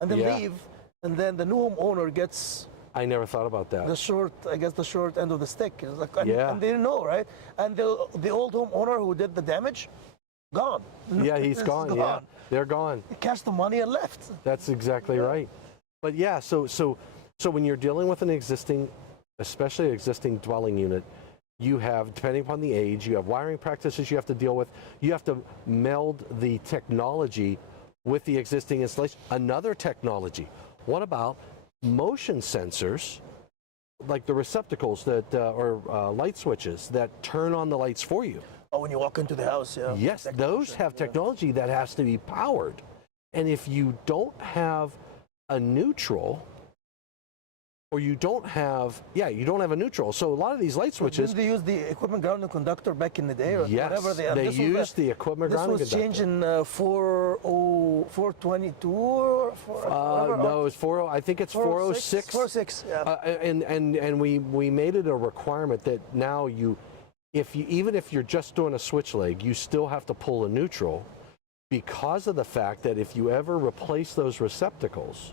and then Yeah. leave, and then the new home owner gets I never thought about that. the short end of the stick. It's like, Yeah. and they didn't know, right? And the old home owner who did the damage, gone. Yeah, he's It's gone. Yeah, they're gone. He cashed the money and left. That's exactly right. But yeah, so when you're dealing with an existing, especially existing dwelling unit, you have, depending upon the age, you have wiring practices you have to deal with. You have to meld the technology with the existing installation. Another technology. What about motion sensors, like the receptacles that or light switches that turn on the lights for you? Oh, when you walk into the house, yeah. Yes, those have technology that has to be powered. And if you don't have a neutral, or you don't have a neutral. So a lot of these light switches, Didn't they use the equipment grounding conductor back in the day, or yes, whatever they used the equipment grounding This was conductor. changed in 422 or whatever. No, it's 40. I think it's 406. 406, yeah. And we made it a requirement that now even if you're just doing a switch leg, you still have to pull a neutral, because of the fact that if you ever replace those receptacles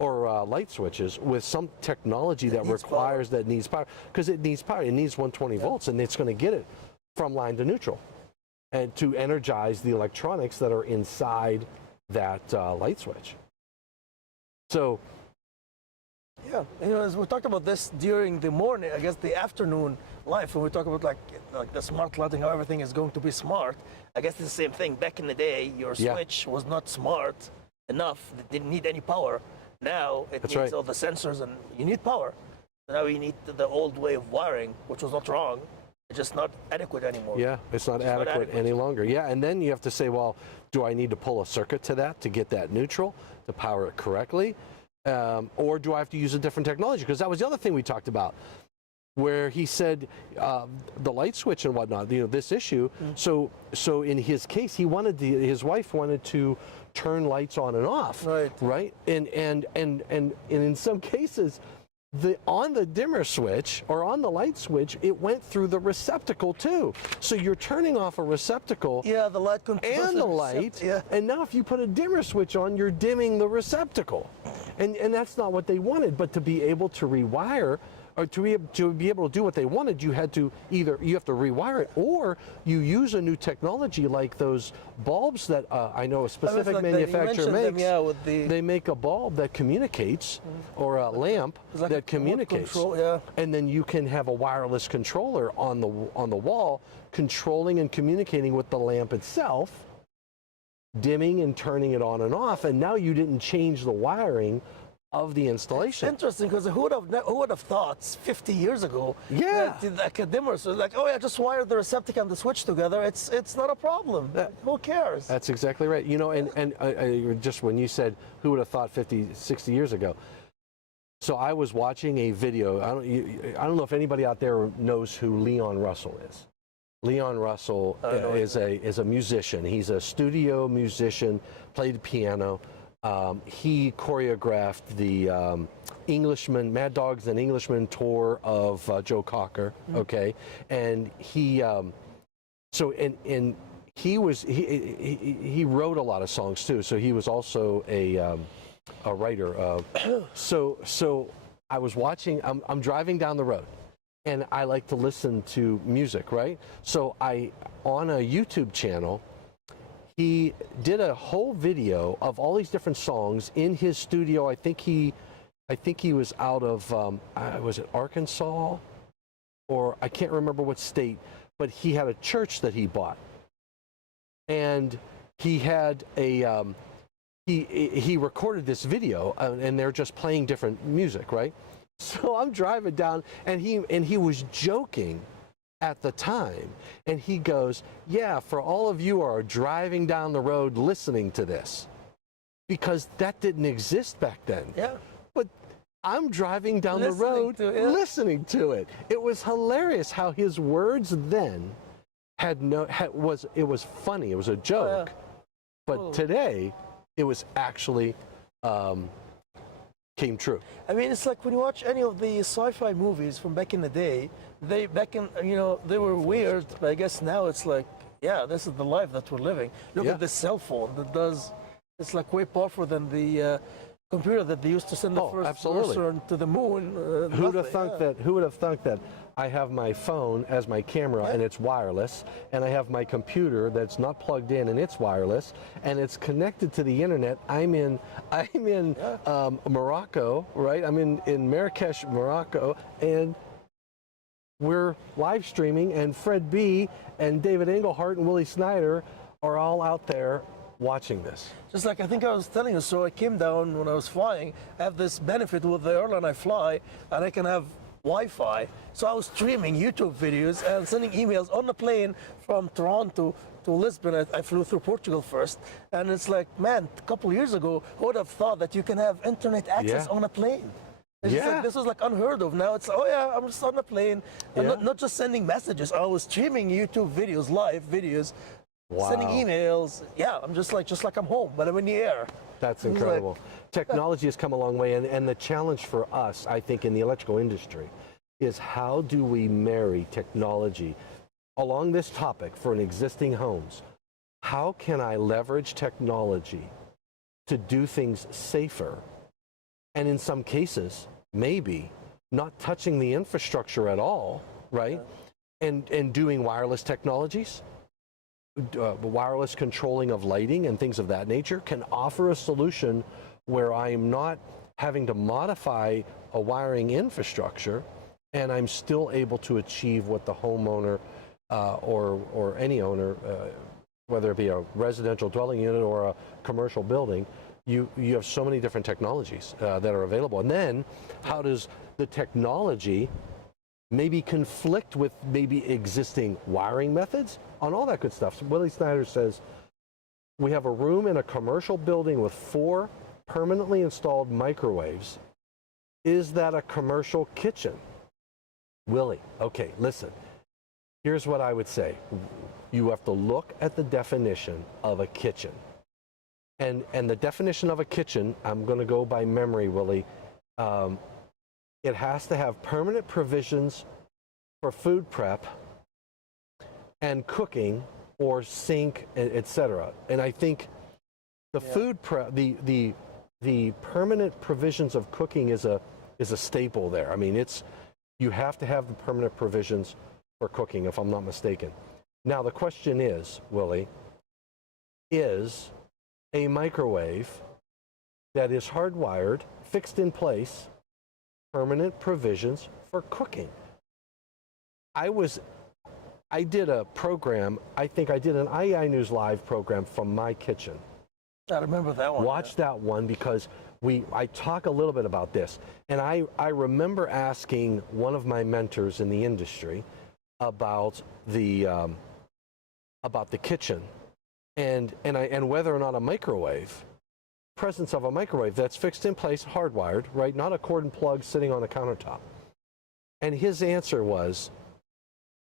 or light switches with some technology that requires that needs power, because it needs power, it needs 120 volts, and it's going to get it from line to neutral, and to energize the electronics that are inside that light switch. So. Yeah, as we talked about this during the morning, I guess the afternoon life, when we talk about like the smart lighting, how everything is going to be smart, I guess it's the same thing. Back in the day, your switch was not smart enough, it didn't need any power. Now it needs all the sensors, and you need power. Now you need the old way of wiring, which was not wrong. It's just not adequate anymore. Yeah, it's not adequate any longer. Yeah, and then you have to say, well, do I need to pull a circuit to that to get that neutral, to power it correctly? Or do I have to use a different technology? Because that was the other thing we talked about, where he said the light switch and whatnot, this issue. So in his case, his wife wanted to turn lights on and off. Right. And in some cases, on the dimmer switch or on the light switch, it went through the receptacle too. So you're turning off a receptacle. Yeah, the light controls and the light. And now if you put a dimmer switch on, you're dimming the receptacle. And that's not what they wanted. But to be able to rewire, or to be able to do what they wanted, you have to rewire it, or you use a new technology like those bulbs that I know a specific manufacturer makes. They make a bulb that communicates, or a lamp that communicates, and then you can have a wireless controller on the wall, controlling and communicating with the lamp itself, dimming and turning it on and off. And now you didn't change the wiring of the installation. It's interesting, because who would have thought 50 years ago that the academics were like, oh yeah, just wire the receptacle and the switch together. It's not a problem. Who cares? That's exactly right. And just when you said who would have thought 50, 60 years ago. So I was watching a video. I don't know if anybody out there knows who Leon Russell is. Leon Russell is a musician. He's a studio musician, played piano. He choreographed the Mad Dogs and Englishmen tour of Joe Cocker. Okay, and he he wrote a lot of songs too. So he was also a writer. So I was watching. I'm driving down the road, and I like to listen to music, right? So on a YouTube channel, he did a whole video of all these different songs in his studio. I think he was out of, was it Arkansas? Or I can't remember what state, but he had a church that he bought. And he had he recorded this video, and they're just playing different music, right? So I'm driving down, and he was joking at the time, and he goes, "Yeah, for all of you who are driving down the road listening to this, because that didn't exist back then." Yeah. But I'm driving down the road listening to it. It was hilarious how his words then it was funny. It was a joke. But today, it was actually came true. I mean, it's like when you watch any of the sci-fi movies from back in the day, they were weird, but I guess now it's like, yeah, this is the life that we're living. Look at this cell phone it's like way powerful than the computer that they used to send the first person to the moon. Who would have thunk that? Who would have thunk that? I have my phone as my camera and it's wireless, and I have my computer that's not plugged in and it's wireless, and it's connected to the internet. I'm in Morocco, right? I'm in Marrakesh, Morocco, and we're live streaming, and Fred B. and David Engelhart and Willie Snyder are all out there watching this. Just like I think I was telling you, so I came down when I was flying. I have this benefit with the airline I fly, and I can have Wi-Fi. So I was streaming YouTube videos and sending emails on the plane from Toronto to Lisbon. I flew through Portugal first, and it's like, man, a couple of years ago, who would have thought that you can have internet access on a plane? It's just like, this was like unheard of. Now it's, oh yeah, I'm just on a plane, and not just sending messages. I was streaming YouTube videos, live videos, sending emails. Yeah, I'm just like I'm home, but I'm in the air. That's incredible. Technology has come a long way, and the challenge for us, I think, in the electrical industry is how do we marry technology along this topic for an existing homes? How can I leverage technology to do things safer, and in some cases, maybe not touching the infrastructure at all, right? And doing wireless technologies? Wireless controlling of lighting and things of that nature can offer a solution where I'm not having to modify a wiring infrastructure, and I'm still able to achieve what the homeowner or any owner, whether it be a residential dwelling unit or a commercial building, you have so many different technologies that are available. And then how does the technology maybe conflict with maybe existing wiring methods on all that good stuff? So Willie Snyder says, we have a room in a commercial building with 4 permanently installed microwaves. Is that a commercial kitchen? Willie, okay, listen, here's what I would say. You have to look at the definition of a kitchen. And the definition of a kitchen, I'm going to go by memory, Willie, it has to have permanent provisions for food prep and cooking or sink, etc. And I think the food prep, the permanent provisions of cooking is a staple there. I mean, you have to have the permanent provisions for cooking, if I'm not mistaken. Now the question is, Willie, is a microwave that is hardwired, fixed in place, permanent provisions for cooking? I did a program, I think I did an IAEI News Live program from my kitchen. I remember that one. Watch that one, because I talk a little bit about this. And I remember asking one of my mentors in the industry about the kitchen and whether or not a microwave, presence of a microwave that's fixed in place, hardwired, right? Not a cord and plug sitting on the countertop. And his answer was,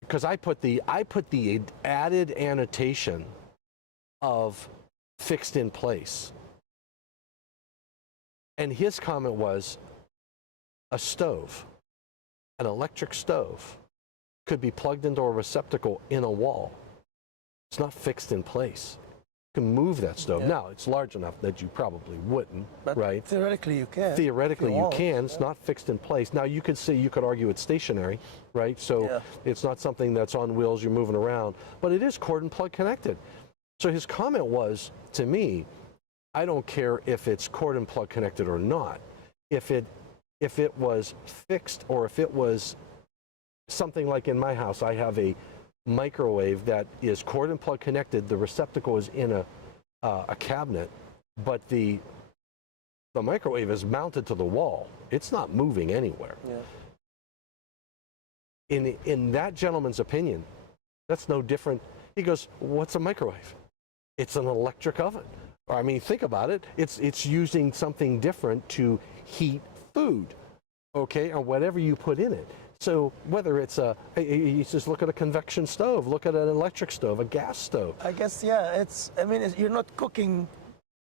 because I put the added annotation of fixed in place. And his comment was, a stove, an electric stove, could be plugged into a receptacle in a wall. It's not fixed in place. can move that stove. Now, it's large enough that you probably wouldn't, But right? theoretically, you can. Theoretically, if you want. can. It's not fixed in place. Now, you could argue it's stationary, right? So it's not something that's on wheels, you're moving around, but it is cord and plug connected. So his comment was, to me, I don't care if it's cord and plug connected or not. If it was fixed, or if it was something like in my house, I have a microwave that is cord and plug connected. The receptacle is in a cabinet, but the microwave is mounted to the wall. It's not moving anywhere. Yeah. In that gentleman's opinion, that's no different. He goes, "What's a microwave? It's an electric oven." I mean, think about it. It's using something different to heat food, okay, or whatever you put in it. So whether it's you just look at a convection stove, look at an electric stove, a gas stove. I guess, yeah, you're not cooking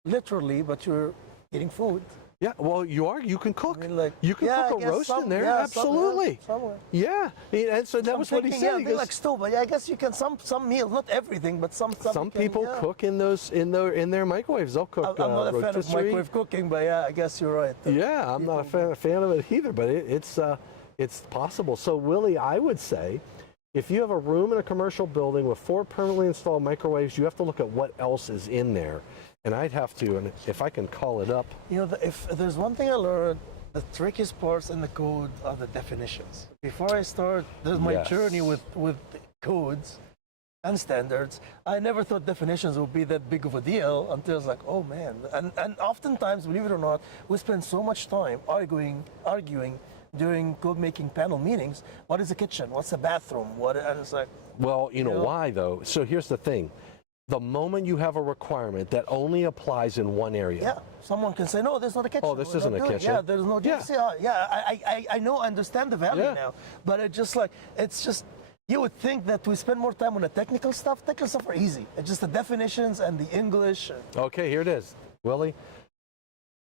literally, but you're eating food. Yeah, well, you can cook. I mean, like, you can cook a roast in there, absolutely. Somewhere. Yeah, and so that was what he said. He goes, like stove, but yeah, I guess you can some meals, not everything, but some people cook in their microwaves. They'll cook. I'm not a fan of rotisserie. microwave cooking, but yeah, I guess you're right. Yeah, I'm not a fan of it either, but it's possible. So Willie, I would say, if you have a room in a commercial building with 4 permanently installed microwaves, you have to look at what else is in there. And I'd have to, and if I can call it up. You know, if there's one thing I learned, the trickiest parts in the code are the definitions. Before I start my journey with codes and standards, I never thought definitions would be that big of a deal until it's like, oh man. And oftentimes, believe it or not, we spend so much time arguing during code making panel meetings. What is a kitchen? What's a bathroom? And it's like, well, you know why though? So here's the thing. The moment you have a requirement that only applies in one area. Yeah, someone can say, no, there's not a kitchen. Oh, this isn't a kitchen. Yeah, there's no GCI. Yeah, I know, I understand the value now. But it's just, you would think that we spend more time on the technical stuff. Technical stuff are easy. It's just the definitions and the English. Okay, here it is, Willie.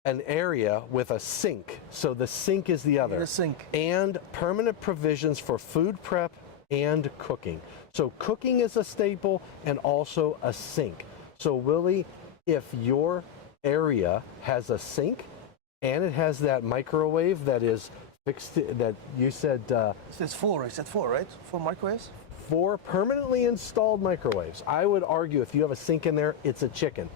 An area with a sink. So the sink is the other. The sink. And permanent provisions for food prep and cooking. So cooking is a staple and also a sink. So Willie, if your area has a sink and it has that microwave that is fixed, that you said... It says 4, I said 4, right? 4 microwaves? 4 permanently installed microwaves. I would argue if you have a sink in there, it's a kitchen.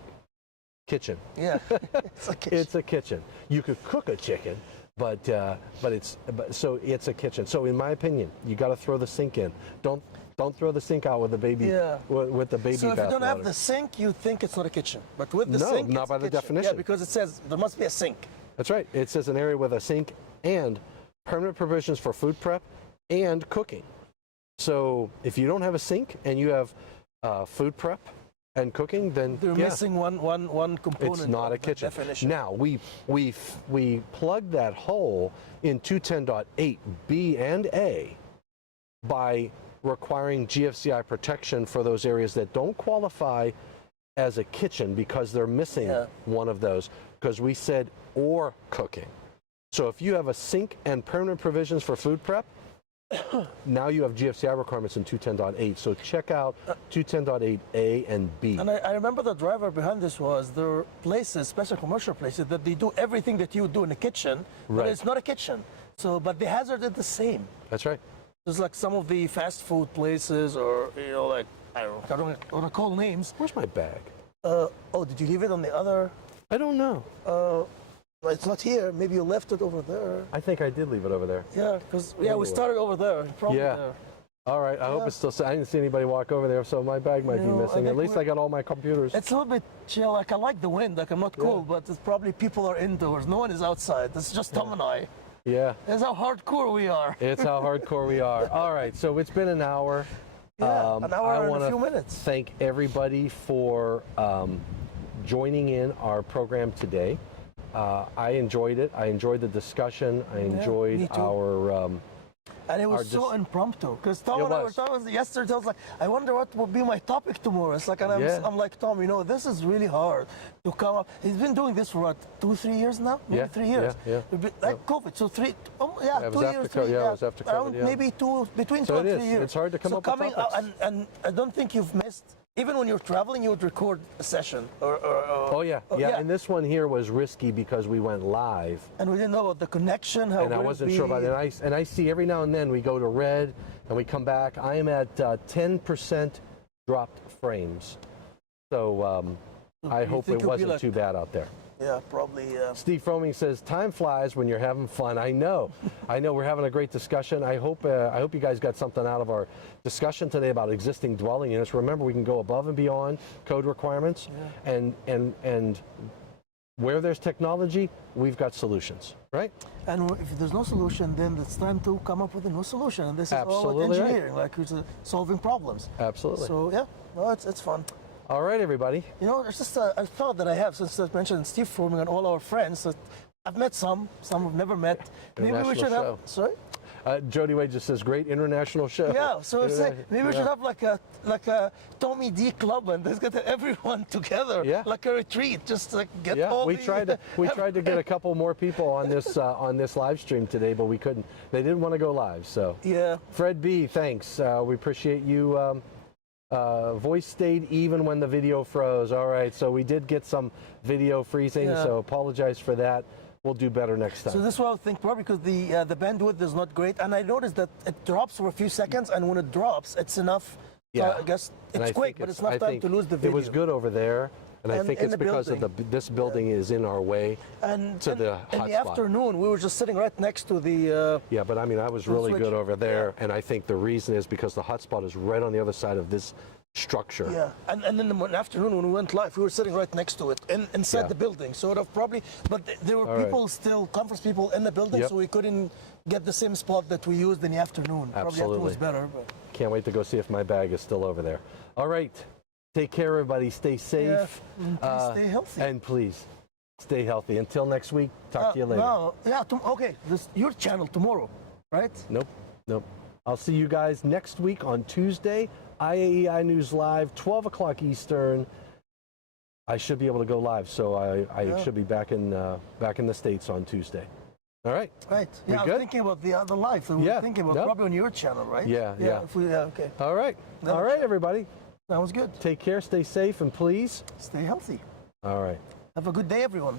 Yeah, it's a kitchen. It's a kitchen. You could cook a chicken, but it's a kitchen. So in my opinion, you got to throw the sink in. Don't throw the sink out with the baby. Yeah. With the baby. So if you don't have water. the sink, you think it's not a kitchen. But with the sink, not it's by a the kitchen. definition. Yeah, because it says there must be a sink. That's right. It says an area with a sink and permanent provisions for food prep and cooking. So if you don't have a sink and you have food prep and cooking, then they're missing one component. It's not of a kitchen. Definition. Now we plugged that hole in 210.8 B and A by requiring GFCI protection for those areas that don't qualify as a kitchen because they're missing one of those, because we said or cooking. So if you have a sink and permanent provisions for food prep, now you have GFCI requirements in 210.8. So check out 210.8 A and B. And I remember the driver behind this was there are places, special commercial places, that they do everything that you would do in a kitchen, but it's not a kitchen. So, but the hazard is the same. That's right. It's like some of the fast food places, or like I don't want to call names. Where's my bag? Oh, did you leave it on the other? I don't know. It's not here. Maybe you left it over there. I think I did leave it over there. Yeah, because we started over there. Probably there. All right. I hope it's still. I didn't see anybody walk over there, so my bag might be missing. At least I got all my computers. It's a little bit chill. Like I like the wind. Like I'm not cold, but it's probably people are indoors. No one is outside. It's just Tom and I. Yeah. That's how hardcore we are. It's how hardcore we are. All right. So it's been an hour. Yeah, an hour and a few minutes. Thank everybody for joining in our program today. I enjoyed it. I enjoyed the discussion. I enjoyed our... and it was so impromptu, because Tom and I were talking yesterday. I was like, I wonder what will be my topic tomorrow. It's like, and I'm like, Tom, this is really hard to come up. He's been doing this for what, 2-3 years now? Maybe 3 years. Yeah. Like COVID, so 3, 2 years. It was after COVID. Around maybe between 2 and 3 years. It's hard to come up with topics. And I don't think you've missed Even when you're traveling, you would record a session. Oh yeah, yeah. And this one here was risky because we went live. And we didn't know about the connection, how And I wasn't sure about it. And I see every now and then we go to red and we come back. I am at 10% dropped frames. So I hope it wasn't too bad out there. Yeah, probably. Steve Froming says, time flies when you're having fun. I know. I know we're having a great discussion. I hope you guys got something out of our discussion today about existing dwelling units. Remember, we can go above and beyond code requirements. Yeah. And where there's technology, we've got solutions, right? And if there's no solution, then it's time to come up with a new solution. And this is all engineering, like it's solving problems. Absolutely. So yeah, no, it's fun. All right, everybody. You know, it's just a thought that I have since I mentioned Steve Froming and all our friends. That I've met some I've never met. Maybe we should have. Sorry. Jody Wade just says, great international show. Yeah, so it's like, maybe we should have like a Tommy D club and let's get everyone together, like a retreat, just like get all we tried to get a couple more people on this live stream today, but we couldn't. They didn't want to go live, so. Yeah. Fred B, thanks. We appreciate you. Voice stayed even when the video froze. All right, so we did get some video freezing, so apologize for that. We'll do better next time. So this is what I think, probably because the bandwidth is not great, and I noticed that it drops for a few seconds, and when it drops, it's enough. Yeah, I guess it's quick, but it's enough time to lose the video. It was good over there. And I think it's because of this building is in our way to the hotspot. In the afternoon, we were just sitting right next to the... yeah, but I mean, I was really good over there, and I think the reason is because the hotspot is right on the other side of this structure. Yeah, and in the afternoon when we went live, we were sitting right next to it, inside the building, sort of probably, but there were people still, conference people in the building, so we couldn't get the same spot that we used in the afternoon. Probably afterwards better. But. Can't wait to go see if my bag is still over there. All right. Take care, everybody. Stay safe. Yeah, stay healthy. And please, stay healthy. Until next week, talk to you later. No, yeah, okay. Your channel tomorrow, right? Nope. I'll see you guys next week on Tuesday. IAEI News Live, 12 o'clock Eastern. I should be able to go live, so I should be back in the States on Tuesday. All right. Right. Yeah, I was thinking about the other live. We were thinking about probably on your channel, right? Yeah. Okay. All right. All right, everybody. That was good. Take care, stay safe, and please stay healthy. All right. Have a good day, everyone.